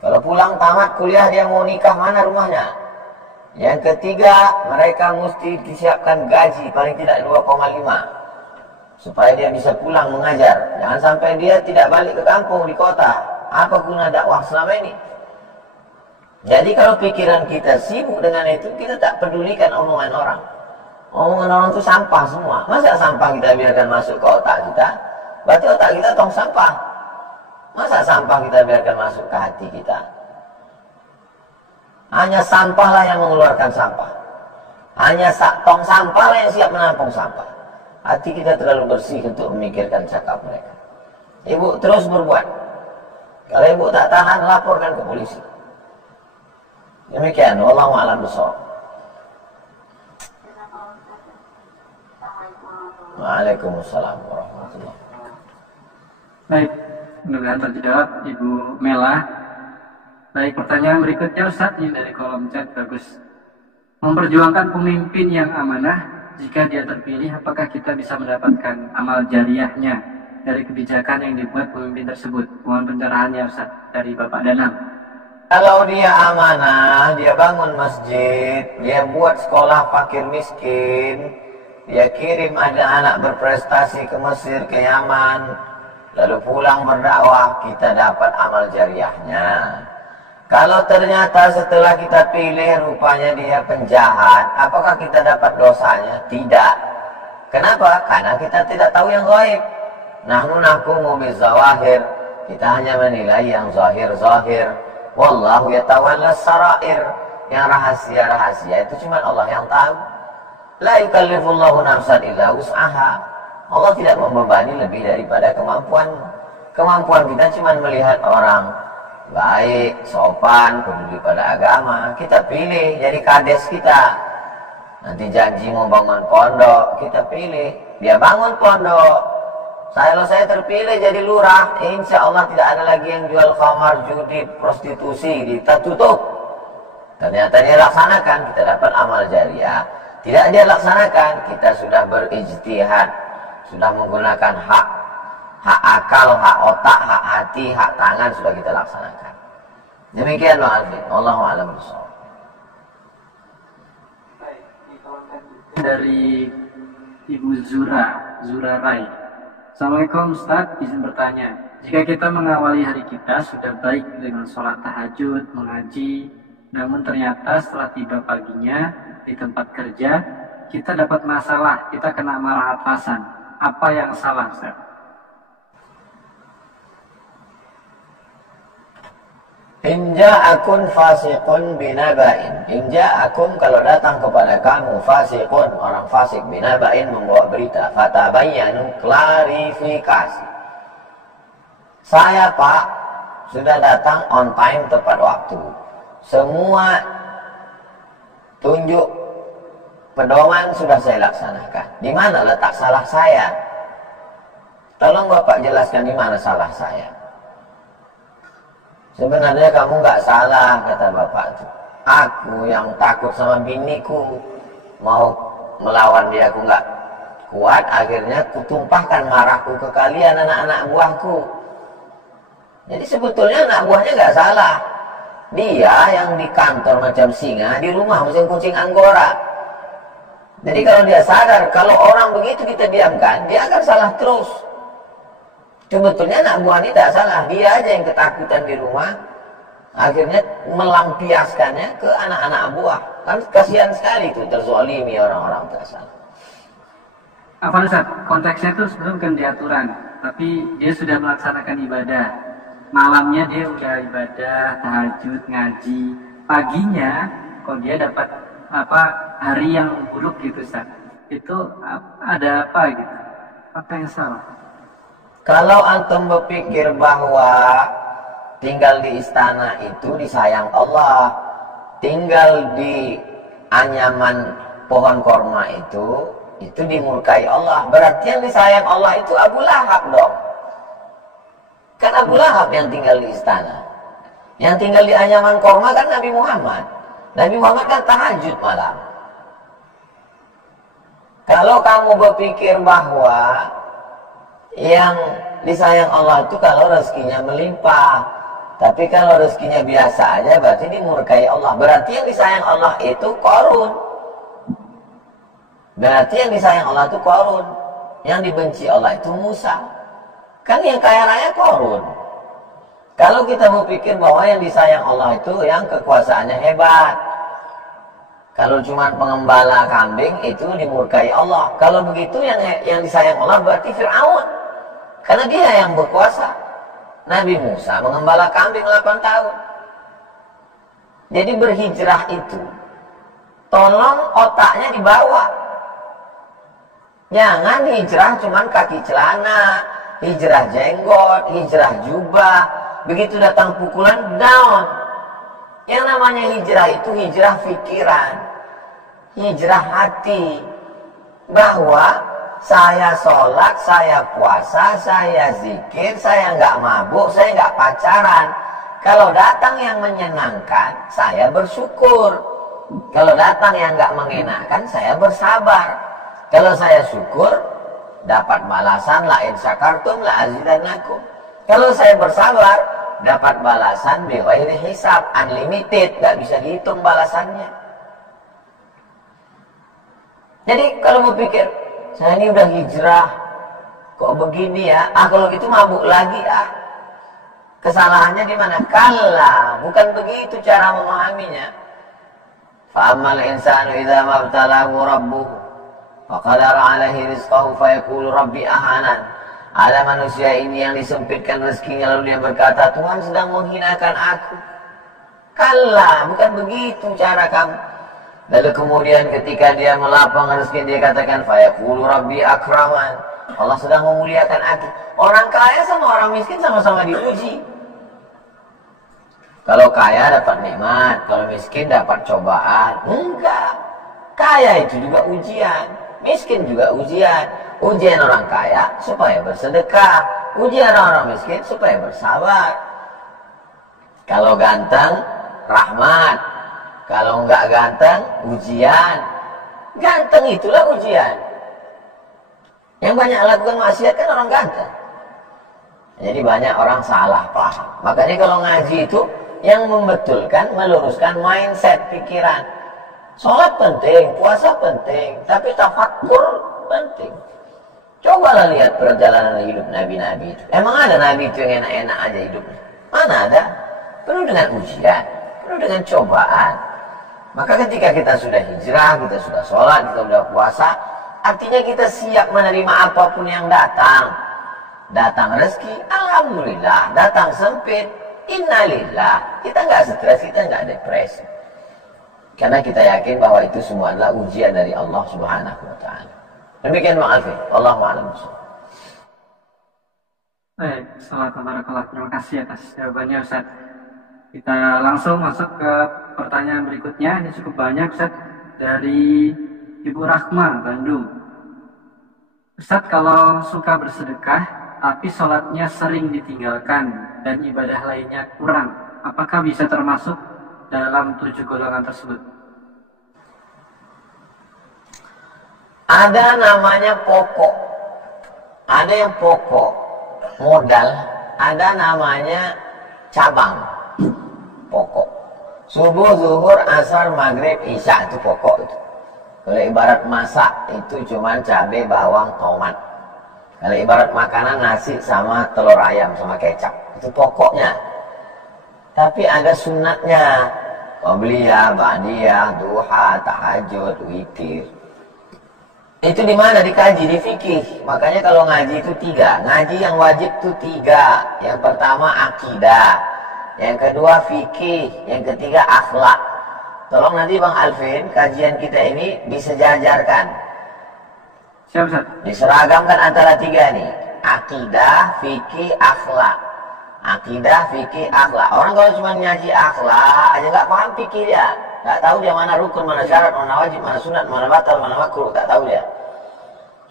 Kalau pulang tamat kuliah dia mau nikah, mana rumahnya? Yang ketiga, mereka mesti disiapkan gaji paling tidak 2,5 supaya dia bisa pulang mengajar. Jangan sampai dia tidak balik ke kampung di kota. Apa guna dakwah selama ini? Jadi kalau pikiran kita sibuk dengan itu, kita tak pedulikan omongan orang. Omongan orang itu sampah semua. Masa sampah kita biarkan masuk ke otak kita? Berarti otak kita tong sampah. Masa sampah kita biarkan masuk ke hati kita? Hanya sampahlah yang mengeluarkan sampah. Hanya tong sampahlah yang siap menampung sampah. Hati kita terlalu bersih untuk memikirkan cakap mereka. Ibu terus berbuat. Kalau ibu tak tahan, laporkan ke polisi. Demikian, wallahu a'lam bishawab. Waalaikumsalam warahmatullahi wabarakatuh. Baik, mudah-mudahan terjawab Ibu Mela. Baik, pertanyaan berikutnya Ustaz, ini dari kolom chat, bagus. Memperjuangkan pemimpin yang amanah, jika dia terpilih, apakah kita bisa mendapatkan amal jariahnya dari kebijakan yang dibuat pemimpin tersebut? Mohon pencerahannya Ustaz, dari Bapak Danang. Kalau dia amanah, dia bangun masjid, dia buat sekolah fakir miskin, dia kirim ada anak berprestasi ke Mesir, ke Yaman, lalu pulang berdakwah, kita dapat amal jariahnya. Kalau ternyata setelah kita pilih rupanya dia penjahat, apakah kita dapat dosanya? Tidak. Kenapa? Karena kita tidak tahu yang gaib. Nahnu nahkumu bizawahir. Kita hanya menilai yang zahir-zahir. Wallahu yatawalla sarair. Yang rahasia-rahasia itu cuma Allah yang tahu. La yukallifullahu nafsan illa wus'aha. Allah tidak membebani lebih daripada kemampuan. Kemampuan kita cuma melihat orang baik, sopan, peduli pada agama, kita pilih jadi kades kita. Nanti janji mau bangun pondok, kita pilih, dia bangun pondok. Kalau saya terpilih jadi lurah, insya Allah tidak ada lagi yang jual khamar, judi, prostitusi, kita tutup. Ternyata dia laksanakan, kita dapat amal jariah. Tidak dia laksanakan, kita sudah berijtihad, sudah menggunakan hak akal, hak otak, hak hati, hak tangan sudah kita laksanakan. Demikian Alvin. Wallahu a'lam bishawab. Dari Ibu Zura Rai. Assalamualaikum Ustaz, izin bertanya. Jika kita mengawali hari kita sudah baik dengan sholat tahajud, mengaji, namun ternyata setelah tiba paginya di tempat kerja, kita dapat masalah, kita kena marah atasan. Apa yang salah Ustaz? Inja'akum fasiqun binaba'in. Inja'akum kalau datang kepada kamu fasiqun, orang fasik, binaba'in membawa berita, fatabayyanu, klarifikasi. Saya Pak sudah datang on time tepat waktu. Semua tunjuk pedoman sudah saya laksanakan. Di mana letak salah saya? Tolong Bapak jelaskan di mana salah saya. Sebenarnya kamu nggak salah, kata bapak itu. Aku yang takut sama biniku, mau melawan dia aku nggak kuat, akhirnya kutumpahkan marahku ke kalian anak-anak buahku. Jadi sebetulnya anak buahnya nggak salah. Dia yang di kantor macam singa, di rumah macam kucing anggora. Jadi kalau dia sadar, kalau orang begitu kita diamkan, dia akan salah terus. Sebetulnya anak buah ini tidak salah, dia aja yang ketakutan di rumah, akhirnya melampiaskannya ke anak-anak buah. Kan kasihan sekali itu, terzolimi orang-orang tersalah. Apa Ustaz? Konteksnya itu sebenarnya bukan di aturan, tapi dia sudah melaksanakan ibadah. Malamnya dia udah ibadah, tahajud, ngaji. Paginya, kalau dia dapat hari yang buruk gitu Ustaz, itu ada apa gitu? Apa yang salah? Kalau antum berpikir bahwa tinggal di istana itu disayang Allah, tinggal di anyaman pohon korma itu dimurkai Allah, berarti yang disayang Allah itu Abu Lahab dong. Kan Abu Lahab yang tinggal di istana. Yang tinggal di anyaman korma kan Nabi Muhammad. Nabi Muhammad kan tahajud malam. Kalau kamu berpikir bahwa Yang disayang Allah itu kalau rezekinya melimpah. Tapi kalau rezekinya biasa aja berarti dimurkai Allah. Berarti yang disayang Allah itu Qarun. Berarti yang disayang Allah itu Qarun. Yang dibenci Allah itu Musa. Kan yang kaya raya Qarun. Kalau kita mau pikir bahwa yang disayang Allah itu yang kekuasaannya hebat. Kalau cuma pengembala kambing itu dimurkai Allah. Kalau begitu yang disayang Allah berarti Fir'aun. Karena dia yang berkuasa. Nabi Musa mengembala kambing 8 tahun. Jadi berhijrah itu tolong otaknya dibawa. Jangan hijrah cuma kaki celana, hijrah jenggot, hijrah jubah. Begitu datang pukulan, down. Yang namanya hijrah itu hijrah pikiran, hijrah hati. Bahwa saya sholat, saya puasa, saya zikir, saya nggak mabuk, saya nggak pacaran. Kalau datang yang menyenangkan, saya bersyukur. Kalau datang yang nggak mengenakan, saya bersabar. Kalau saya syukur, dapat balasan la in syakartum la azidannakum. Kalau saya bersabar, dapat balasan bighairi hisab, unlimited, nggak bisa dihitung balasannya. Jadi kalau mau pikir, saya ini udah hijrah, kok begini ya? Kalau gitu mabuk lagi ah. Kesalahannya di mana? Kalla, bukan begitu cara memahaminya. Fa'ammal insanu idza mabtalahu rabbuhu faqadara 'alaihi rizqahu fayaqulu rabbi ahanan. Ada manusia ini yang disempitkan rezekinya lalu dia berkata, Tuhan sedang menghinakan aku. Kalla, bukan begitu cara kamu. Lalu kemudian ketika dia melapang rezeki dia katakan fayaqulu rabbi akraman. Allah sedang memuliakan aku. Orang kaya sama orang miskin sama-sama diuji. Kalau kaya dapat nikmat, kalau miskin dapat cobaan. Enggak. Kaya itu juga ujian, miskin juga ujian. Ujian orang kaya supaya bersedekah, ujian orang miskin supaya bersabar. Kalau ganteng, rahmat. Kalau enggak ganteng, ujian. Ganteng itulah ujian. Yang banyak lakukan maksiat kan orang ganteng. Jadi banyak orang salah paham. Makanya kalau ngaji itu yang membetulkan, meluruskan mindset, pikiran. Sholat penting, puasa penting, tapi tafakkur penting. Cobalah lihat perjalanan hidup nabi-nabi itu. Emang ada nabi itu yang enak-enak aja hidupnya? Mana ada? Penuh dengan ujian, penuh dengan cobaan. Maka ketika kita sudah hijrah, kita sudah sholat, kita sudah puasa, artinya kita siap menerima apapun yang datang. Datang rezeki, alhamdulillah. Datang sempit, innalillah. Kita nggak stres, kita nggak depresi. Karena kita yakin bahwa itu semua adalah ujian dari Allah Subhanahu wa Ta'ala. Demikian ma'afir. Allahu a'lam. Baik, Assalamualaikum. Terima kasih atas jawabannya Ustaz. Kita langsung masuk ke pertanyaan berikutnya. Ini cukup banyak Ustaz. Dari Ibu Rahma, Bandung. Ustaz, kalau suka bersedekah tapi sholatnya sering ditinggalkan dan ibadah lainnya kurang, apakah bisa termasuk dalam 7 golongan tersebut? Ada namanya pokok. Ada yang pokok, modal. Ada namanya cabang. Pokok. Subuh, zuhur, asar, maghrib, isya itu pokok itu. Kalau ibarat masak itu cuma cabai, bawang, tomat. Kalau ibarat makanan nasi sama telur ayam sama kecap, itu pokoknya. Tapi ada sunatnya. Qabliyah, ba'diyah, duha, tahajud, witir. Itu di mana dikaji? Di fikih. Makanya kalau ngaji itu 3. Ngaji yang wajib itu 3. Yang pertama akidah. Yang kedua fikih, yang ketiga akhlak. Tolong nanti Bang Alvin, kajian kita ini disejajarkan. Siap, Ustaz. Diseragamkan antara 3 nih. Akidah, fikih, akhlak. Akidah, fikih, akhlak. Orang kalau cuma ngaji akhlak aja nggak paham fikih dia. Nggak tahu dia mana rukun, mana syarat, mana wajib, mana sunat, mana batal, mana makruh. Tak tahu dia.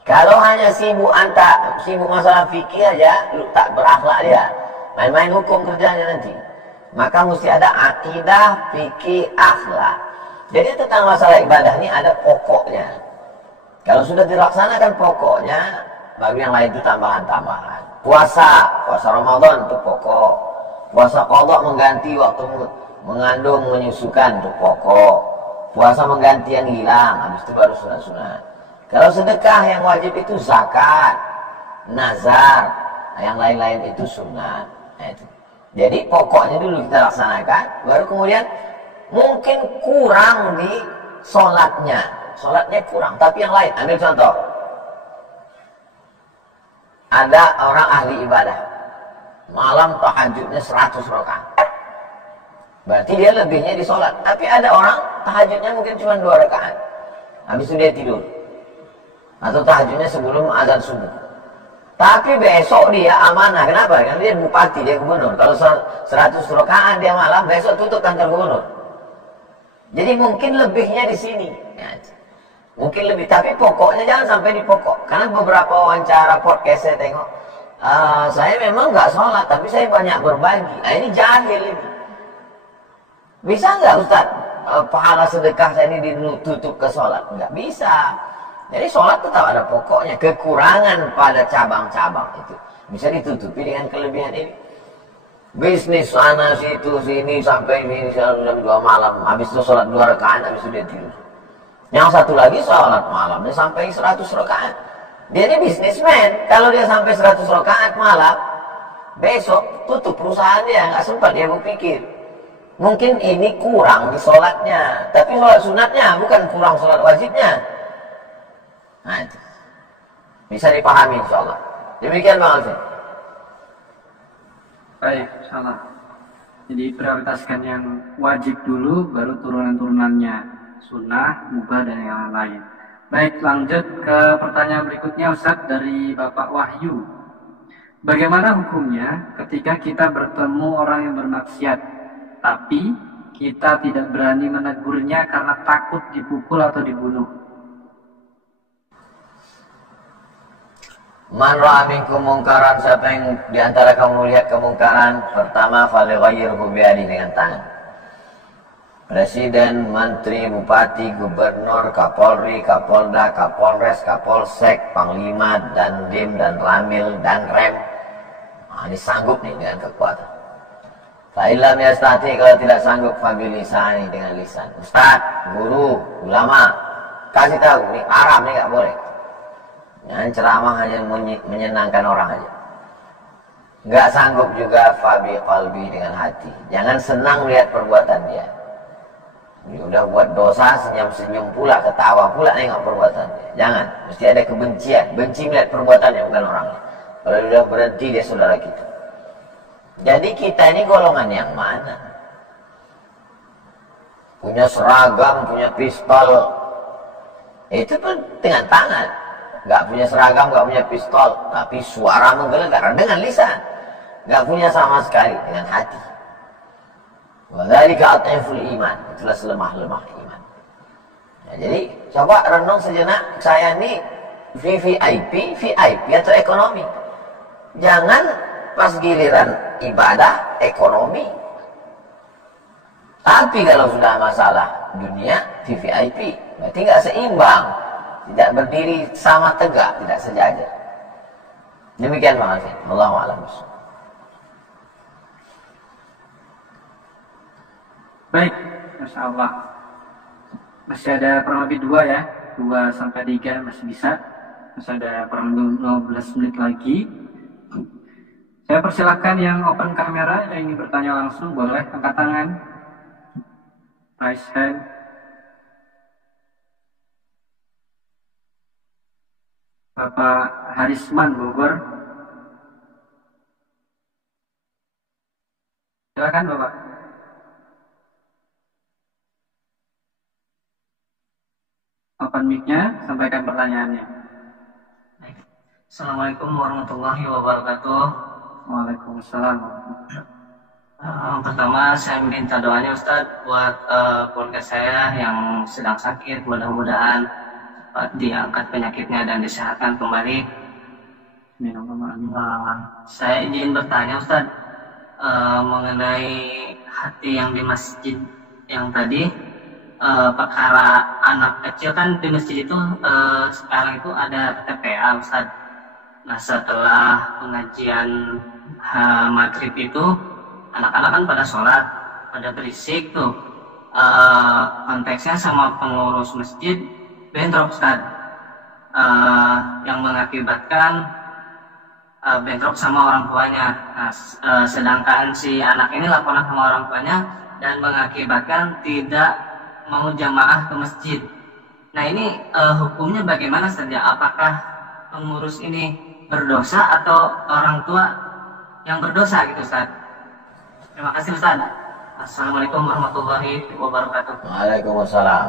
Kalau hanya sibuk masalah fikih aja, lu tak berakhlak dia. Main-main hukum kerjanya nanti. Maka mesti ada akidah, fikih, akhlak. Jadi tentang masalah ibadah ini ada pokoknya. Kalau sudah dilaksanakan pokoknya, Baru yang lain itu tambahan-tambahan. Puasa Ramadan itu pokok. Puasa qadha mengganti waktu mengandung menyusukan itu pokok. Puasa mengganti yang hilang, habis itu baru sunat-sunat. Kalau sedekah yang wajib itu zakat, nazar, yang lain-lain itu sunat. Nah, itu. Jadi pokoknya dulu kita laksanakan, baru kemudian mungkin kurang di sholatnya kurang, tapi yang lain. Ambil contoh, ada orang ahli ibadah, malam tahajudnya 100 rakaat, berarti dia lebihnya di sholat. Tapi ada orang tahajudnya mungkin cuma 2 rakaat, habis itu dia tidur, atau tahajudnya sebelum azan subuh. Tapi besok dia amanah. Kenapa? Karena dia bupati, dia gubernur. Kalau 100 rakaat dia malam, besok tutup kantor gubernur. Jadi mungkin lebihnya di sini. Ya, mungkin lebih. Tapi pokoknya jangan sampai di pokok. Karena beberapa wawancara podcast saya tengok, saya memang nggak sholat, tapi saya banyak berbagi. Nah, ini jahil ini. Bisa nggak Ustaz? Pahala sedekah saya ini ditutup ke sholat? Nggak bisa. Jadi sholat tetap ada pokoknya. Kekurangan pada cabang-cabang itu bisa ditutupi dengan kelebihan ini. Bisnis sana situ sini sampai ini jam 2 malam, habis itu sholat 2 rakaat, habis itu dia tidur. Yang satu lagi sholat malamnya sampai 100 rakaat. Dia ini bisnismen. Kalau dia sampai 100 rakaat malam, besok tutup perusahaan dia, nggak sempat dia berpikir. Mungkin ini kurang di sholatnya, tapi sholat sunatnya bukan kurang sholat wajibnya. Nah, itu bisa dipahami insyaallah. Demikian Bang Alvin. Baik, salah. Jadi prioritaskan yang wajib dulu, baru turunan-turunannya, sunnah, mubah, dan yang lain. Baik, lanjut ke pertanyaan berikutnya Ustaz dari Bapak Wahyu. Bagaimana hukumnya ketika kita bertemu orang yang bermaksiat, tapi kita tidak berani menegurnya karena takut dipukul atau dibunuh? Man ra'a minkum mungkaran, siapa yang diantara kamu melihat kemungkaran, pertama falyughayyirhu biyadihi, dengan tangan. Presiden, menteri, bupati, gubernur, kapolri, kapolda, kapolres, kapolsek, panglima, dandim, dan ramil, dan rem. Nah, ini sanggup nih dengan kekuatan. Fa'ilam yastati, kalau tidak sanggup, fabilisani, dengan lisan. Ustaz, guru, ulama, kasih tahu, ini haram, ini nggak boleh. Yang ceramah hanya menyenangkan orang aja. Nggak sanggup juga fabi qalbi, dengan hati. Jangan senang lihat perbuatan dia. Dia udah buat dosa, senyum-senyum pula, ketawa pula nengok perbuatan dia. Jangan, mesti ada kebencian. Benci melihat perbuatannya, bukan orangnya. Kalau dia berhenti, dia saudara kita. Jadi kita ini golongan yang mana? Punya seragam, punya pistol, itu pun dengan tangan. Nggak punya seragam, nggak punya pistol, tapi suara menggelegar dengan lisan. Nggak punya sama sekali, dengan hati. Wadzalika at'iful iman, itulah selemah-lemah iman. Ya, jadi coba renung sejenak, saya ini VIP atau ekonomi. Jangan pas giliran ibadah ekonomi. Tapi kalau sudah masalah dunia VIP, berarti nggak seimbang. Tidak berdiri sama tegak, tidak sejajar. Demikian Bang Alvin. Wallahu a'lam. Baik, Masya Allah. Masih ada kurang lebih 2 ya, 2 sampai 3 masih bisa. Masih ada kurang lebih 15 menit lagi. Saya persilakan yang open kamera, yang ingin bertanya langsung, boleh angkat tangan, raise hand. Bapak Harisman Bogor. Silakan Bapak. Open mic-nya, sampaikan pertanyaannya. Assalamualaikum warahmatullahi wabarakatuh. Waalaikumsalam. Pertama saya minta doanya Ustadz buat keluarga saya yang sedang sakit, mudah-mudahan diangkat penyakitnya dan disehatkan kembali. Saya izin bertanya Ustadz mengenai hati yang di masjid yang tadi, perkara anak kecil kan di masjid itu sekarang itu ada TPA Ustadz. Nah, setelah pengajian maghrib itu, anak-anak kan pada sholat, pada berisik tuh. Konteksnya sama pengurus masjid bentrok, Ustaz. Yang mengakibatkan bentrok sama orang tuanya. Nah, sedangkan si anak ini laporan sama orang tuanya dan mengakibatkan tidak mau jamaah ke masjid. Nah, ini hukumnya bagaimana saja? Apakah pengurus ini berdosa atau orang tua yang berdosa gitu, Ustaz? Terima kasih, Ustaz. Assalamualaikum warahmatullahi wabarakatuh. Waalaikumsalam.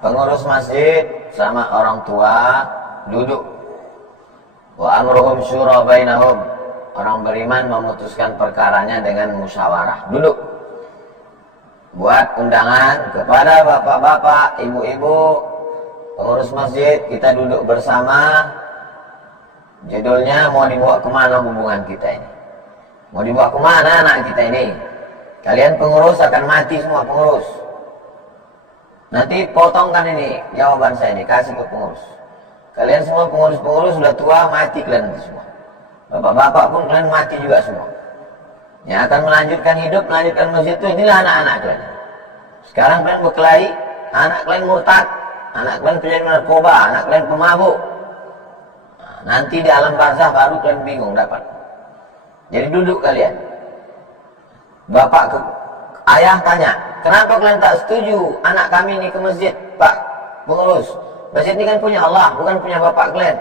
Pengurus masjid sama orang tua duduk. Wa amruhum syura bainahum. Orang beriman memutuskan perkaranya dengan musyawarah. Duduk. Buat undangan kepada bapak-bapak, ibu-ibu, pengurus masjid, kita duduk bersama. Judulnya mau dibawa kemana hubungan kita ini? Mau dibawa kemana anak kita ini? Kalian pengurus akan mati semua pengurus. Nanti potongkan ini jawaban saya ini, kasih ke pengurus. Kalian semua pengurus-pengurus sudah tua, mati kalian semua. Bapak-bapak pun kalian mati juga semua. Yang akan melanjutkan hidup, melanjutkan masjid itu inilah anak-anak kalian. Sekarang kalian berkelahi, anak kalian murtad, anak kalian penjadi narkoba, anak kalian pemabuk. Nah, nanti di alam barzah baru kalian bingung dapat. Jadi duduk kalian. Ayah tanya, kenapa kalian tak setuju anak kami ini ke masjid, Pak pengurus? Masjid ini kan punya Allah, bukan punya bapak kalian.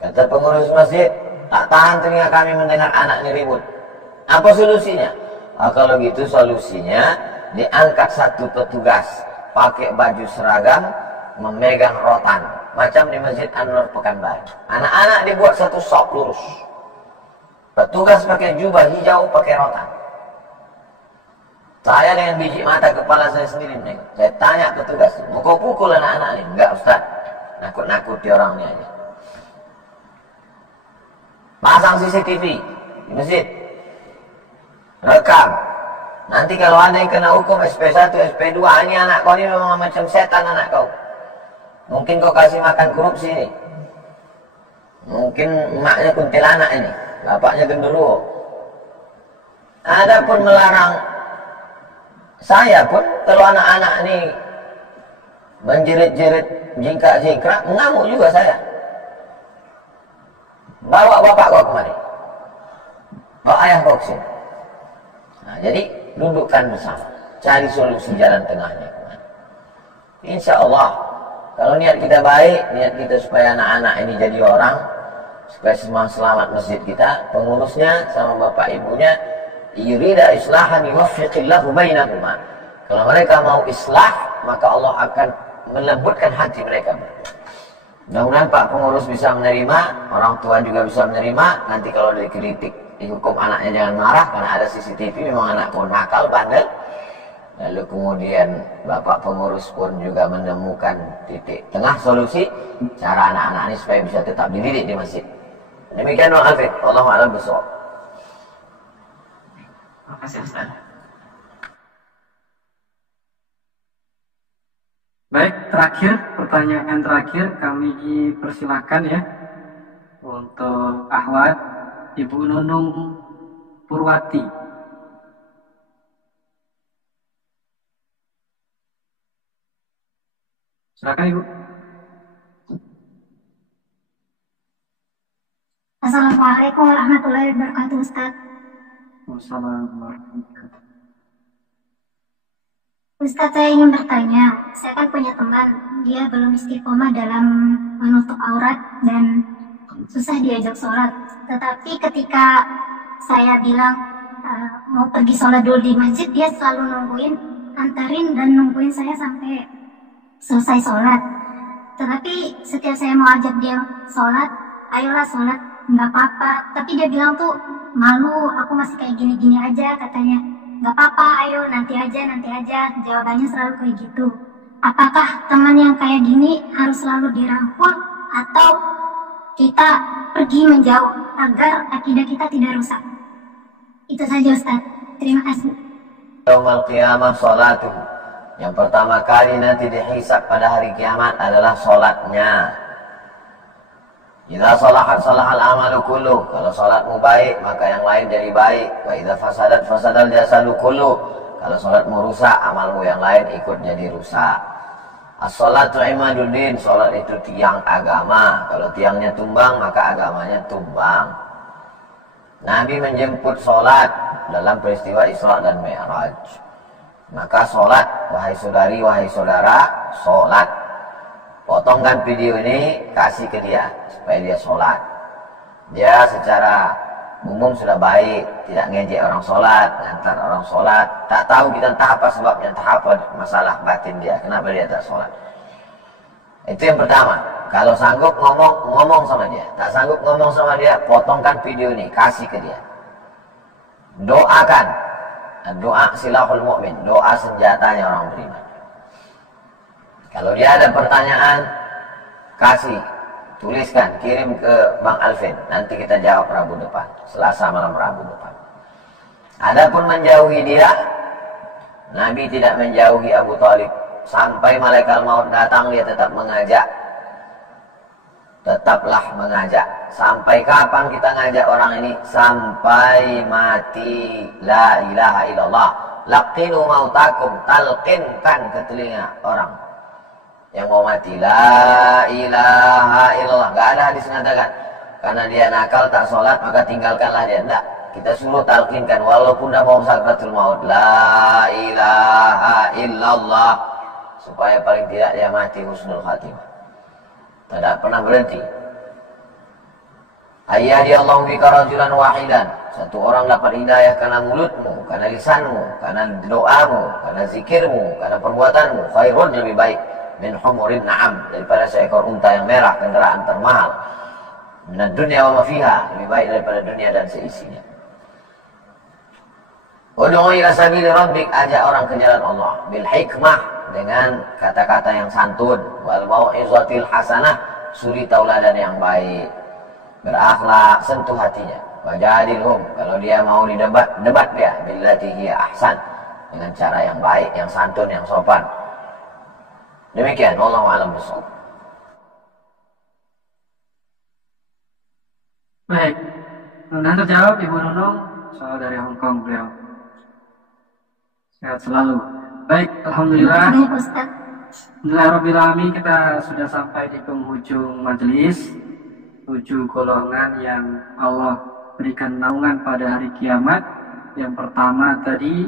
Kata pengurus masjid, tak tahan telinga kami mendengar anak ini ribut. Apa solusinya? Kalau gitu solusinya diangkat satu petugas pakai baju seragam, memegang rotan, macam di Masjid An-Nur Pekanbaru. Anak-anak dibuat satu sop lurus. Petugas pakai jubah hijau, pakai rotan. Saya dengan biji mata kepala saya sendiri menengok. Saya tanya petugas, mau kau pukul anak-anak ini? Enggak, Ustaz. Nakut-nakuti orangnya aja. Pasang CCTV di masjid. Rekam. Nanti kalau ada yang kena hukum SP1, SP2, ini anak kau ini memang macam setan anak kau. Mungkin kau kasih makan korupsi ini. Mungkin emaknya kuntilanak ini. Bapaknya genderuwo. Ada pun melarang. Saya pun kalau anak-anak ini menjerit-jerit, jingkrak-jingkrak, mengamuk juga saya. Bawa bapak kau kemari. Bawa ayah kau ke sini. Nah, jadi dudukkan bersama. Cari solusi jalan tengahnya. Insya Allah, kalau niat kita baik, niat kita supaya anak-anak ini jadi orang, supaya semua selamat masjid kita, pengurusnya sama bapak ibunya, yurida islahan yuwaffiqillahu bainahuma. Kalau mereka mau islah, maka Allah akan melembutkan hati mereka. Mudah-mudahan Pak pengurus bisa menerima, orang tua juga bisa menerima. Nanti kalau dikritik, dihukum anaknya jangan marah, karena ada CCTV, memang anak pun nakal, bandel. Lalu kemudian Bapak pengurus pun juga menemukan titik tengah solusi, cara anak-anak ini supaya bisa tetap dididik di masjid. Demikian wa'alaikum, Wallahu a'lam bishawab. Terima kasih, Ustaz. Baik, terakhir, pertanyaan terakhir kami persilakan ya untuk Ahwat Ibu Nunung Purwati. Silakan Ibu. Assalamualaikum warahmatullahi wabarakatuh, Ustaz. Ustaz, saya ingin bertanya. Saya kan punya teman, dia belum istiqomah dalam menutup aurat dan susah diajak sholat. Tetapi ketika saya bilang mau pergi sholat dulu di masjid, dia selalu nungguin, antarin dan nungguin saya sampai selesai sholat. Tetapi setiap saya mau ajak dia sholat, ayolah sholat, nggak apa-apa. Tapi dia bilang tuh, malu, aku masih kayak gini-gini aja katanya. Nggak apa-apa, ayo nanti aja. Jawabannya selalu kayak gitu. Apakah teman yang kayak gini harus selalu dirangkul atau kita pergi menjauh agar akidah kita tidak rusak? Itu saja, Ustaz. Terima kasih. Yaumal qiyamah sholatuh. Yang pertama kali nanti dihisab pada hari kiamat adalah sholatnya. Idza salahat salahal amalu kullu. Kalau salatmu baik, maka yang lain jadi baik. Wa idza fasadat fasadal jasadu kullu. Kalau salatmu rusak, amalmu yang lain ikut jadi rusak. As-salatu imaduddin, salat itu tiang agama. Kalau tiangnya tumbang, maka agamanya tumbang. Nabi menjemput salat dalam peristiwa Isra dan Mi'raj. Maka salat, wahai saudari, wahai saudara, salat. Potongkan video ini, kasih ke dia supaya dia salat. Dia secara umum sudah baik, tidak ngejek orang salat, ngantar orang salat. Tak tahu kita entah apa sebabnya, entah apa masalah batin dia, kenapa dia tak salat. Itu yang pertama. Kalau sanggup ngomong sama dia, tak sanggup ngomong sama dia, potongkan video ini, kasih ke dia. Doakan. Doa silahul mu'min, doa senjatanya orang beriman. Kalau dia ada pertanyaan, kasih, tuliskan, kirim ke Bang Alvin. Nanti kita jawab Rabu depan, Selasa malam Rabu depan. Adapun menjauhi dia, Nabi tidak menjauhi Abu Thalib. Sampai malaikat maut datang, dia tetap mengajak. Tetaplah mengajak. Sampai kapan kita ngajak orang ini? Sampai mati. La ilaha illallah. Laqinu mautakum. Talqinkan ke telinga orang yang mau mati. La ilaha illallah. Gak ada hadis mengatakan karena dia nakal tak sholat maka tinggalkanlah dia. Tidak. Kita suruh talqinkan walaupun dah mau sakratul maut. La ilaha illallah. Supaya paling tidak dia mati husnul khatimah. Tidak pernah berhenti. Ayyadiyallahu bika rajulan wahidan. Satu orang dapat hidayah karena mulutmu, karena lisanmu, karena doamu, karena zikirmu, karena perbuatanmu. Khairun, lebih baik min humurin na'am, daripada seekor unta yang merah, kendaraan termahal. Minad dunya wa ma fiha, lebih baik daripada dunia dan seisinya. Ud'u ila sabili rabbik, ajak orang ke jalan Allah bil hikmah, dengan kata-kata yang santun, wal mau'izatil hasanah, suri tauladan yang baik, berakhlak, sentuh hatinya. Wajadilhum, kalau dia mau didebat, debat dia billati hiya ahsan, dengan cara yang baik, yang santun, yang sopan. Demikian, wallahu a'lam bishawab. Baik, sudah terjawab Ibu Nunung, soal dari Hong Kong beliau. Sehat selalu. Baik, alhamdulillah. Alhamdulillahirrahmanirrahim, kita sudah sampai di penghujung majelis. 7 golongan yang Allah berikan naungan pada hari kiamat. Yang pertama tadi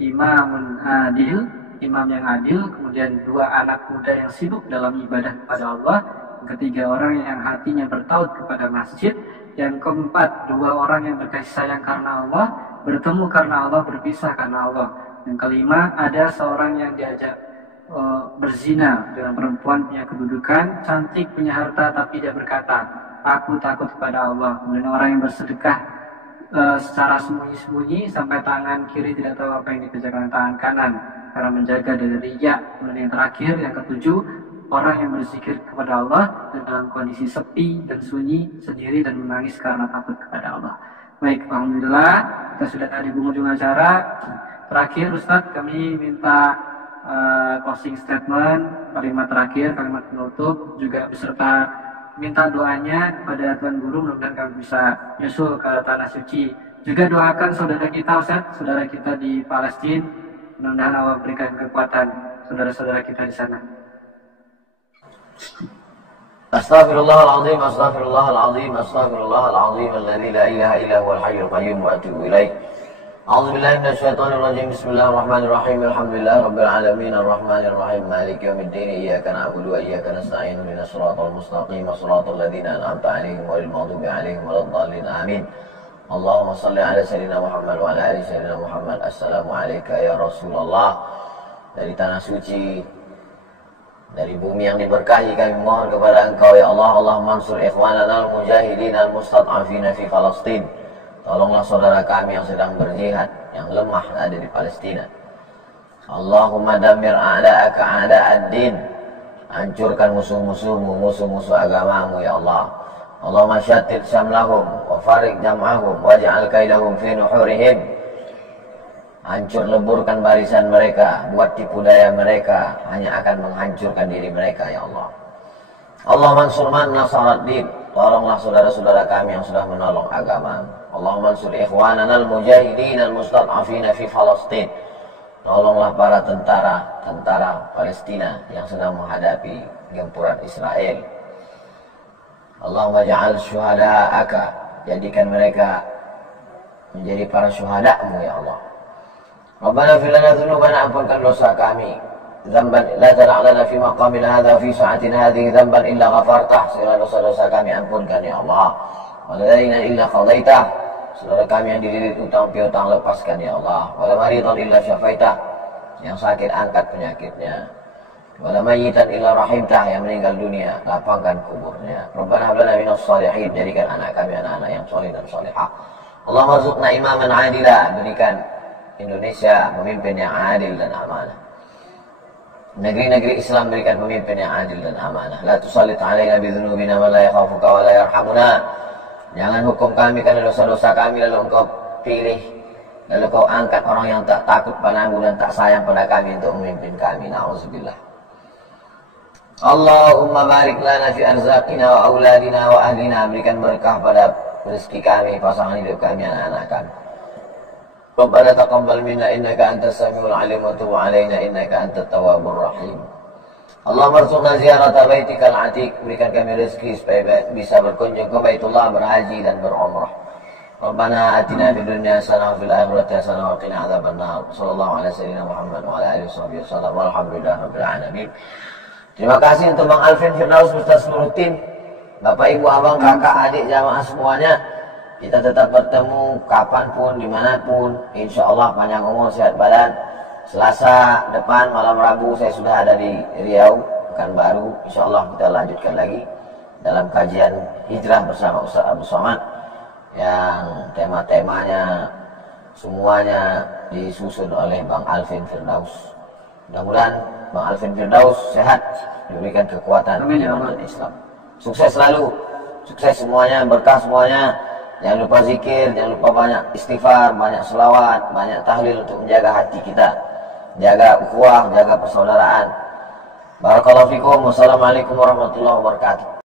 imamun adil, imam yang adil. Kemudian 2 anak muda yang sibuk dalam ibadah kepada Allah. Yang ketiga, orang yang hatinya bertaut kepada masjid. Yang keempat, 2 orang yang berkasih sayang karena Allah, bertemu karena Allah, berpisah karena Allah. Yang kelima, ada seorang yang diajak berzina dengan perempuan punya kedudukan, cantik, punya harta, tapi dia berkata, aku takut kepada Allah. Kemudian orang yang bersedekah secara sembunyi-sembunyi sampai tangan kiri tidak tahu apa yang dikerjakan tangan kanan karena menjaga dari riya. Kemudian yang terakhir, yang ketujuh, orang yang berzikir kepada Allah dan dalam kondisi sepi dan sunyi sendiri dan menangis karena takut kepada Allah. Baik, alhamdulillah kita sudah ada di penghujung acara. Terakhir Ustadz, kami minta closing statement, kalimat terakhir, kalimat penutup, juga beserta minta doanya kepada Tuan Guru, mudah-mudahan kami bisa nyusul ke Tanah Suci. Juga doakan saudara kita Ustadz, saudara kita di Palestina, mudah-mudahan Allah berikan kekuatan saudara-saudara kita di sana. Astaghfirullahaladzim, astaghfirullahaladzim, astaghfirullahaladzim, alladzi la ilaha illa huwal hayyul qayyum wa atubu ilaih. A'udzubillahi minasyaitonirrajim. Bismillahirrahmanirrahim. Alhamdulillahi rabbil alamin arrahmanir rahim maliki yaumiddin. Iyyaka na'budu wa iyyaka nasta'in. Ihdinas siratal mustaqim, siratal ladzina an'amta 'alaihim ghairil maghdubi 'alaihim waladdallin. Amin. Allahumma shalli ala sayyidina Muhammad wa ala ali sayyidina Muhammad. Assalamu alayka ya Rasulullah. Dari tanah suci, dari bumi yang diberkahi, kami mohon kepada Engkau ya Allah. Allahumma ansur ikhwanana al-mujahidin al-mustad'afina fi Palestin. Tolonglah saudara kami yang sedang berjihad, yang lemah ada di Palestina. Allahumma damir a'da'aka a'da'ad-din. Hancurkan musuh-musuhmu, musuh-musuh agamamu ya Allah. Allahumma syattid syamlahum wa farik jam'ahum waj'al kaidahum fi nuhurihim. Hancur leburkan barisan mereka, buat tipu daya mereka, hanya akan menghancurkan diri mereka ya Allah. Allahumma ansur man nasaraddin. Tolonglah saudara-saudara kami yang sudah menolong agama. Allahumma ansur ikhwanana al-mujahidin al-mustad'afina fi Palestin. Tolonglah para tentara Palestina yang sedang menghadapi gempuran Israel. Allahumma ja'al syuhada'aka, jadikan mereka menjadi para syuhada-Mu ya Allah. Rabbana fir lana dzunubana, ampunkan dosa kami. Dzamban la tad'alana fi maqamina hadza fi sa'atina hadhihi dzamban illa ghafartah, segala dosa-dosa kami ampunkan ya Allah. Wa la ilaha illa qadaitah, saudara kami yang dililit utang piutang lepaskan ya Allah. Wa la maridan illa syafaitah, yang sakit angkat penyakitnya. Wa la mayyitan illa rahimtah, yang meninggal dunia lapangkan kuburnya. Rabbana hab lana minas shalihin, jadikan anak kami anak-anak yang saleh dan salihah. Allahumma rzuqna imaman adila, berikan Indonesia pemimpin yang adil dan amanah. Negeri-negeri Islam berikan pemimpin yang adil dan amanah. La tusallit alaina bidzunubina man la yakhafuka wa la yarhamuna. Jangan hukum kami karena dosa-dosa kami lalu Engkau pilih, lalu Kau angkat orang yang tak takut padamu dan tak sayang pada kami untuk memimpin kami. Na'udzubillah. Allahumma barik lana fi arzaqina wa auladina wa ahlina, berikan berkah pada rezeki kami, pasangan hidup kami, anak-anak kami. Rabbana taqabbal minna innaka antas samiul alim wa tub alaina innaka antat tawwabur rahim. Allahumma arzuqna ziyarata baitikal atiq, berikan kami rezeki supaya bisa berkunjung ke Baitullah, berhaji dan berumrah. Rabbana atina fid dunya hasanah wa fil akhirati hasanah wa qina adzabannar. Sallallahu alaihi wasallam Muhammad wa ala alihi wasallam. Walhamdulillahirabbil alamin. Terima kasih untuk Bang Alvin Firdaus beserta seluruh tim, Bapak, Ibu, Abang, Kakak, adik, jamaah semuanya. Kita tetap bertemu kapanpun, dimanapun. Insya Allah panjang umur, sehat badan. Selasa depan, malam Rabu, saya sudah ada di Riau, Pekanbaru. Insya Allah kita lanjutkan lagi dalam kajian hijrah bersama Ustaz Abu Somad, yang tema-temanya semuanya disusun oleh Bang Alvin Firdaus. Mudah-mudahan Bang Alvin Firdaus sehat, diberikan kekuatan iman dan Islam. Sukses selalu, sukses semuanya, berkah semuanya. Jangan lupa zikir, jangan lupa banyak istighfar, banyak selawat, banyak tahlil untuk menjaga hati kita, jaga ukhuwah, jaga persaudaraan. Barakallahu fikum. Wassalamualaikum warahmatullahi wabarakatuh.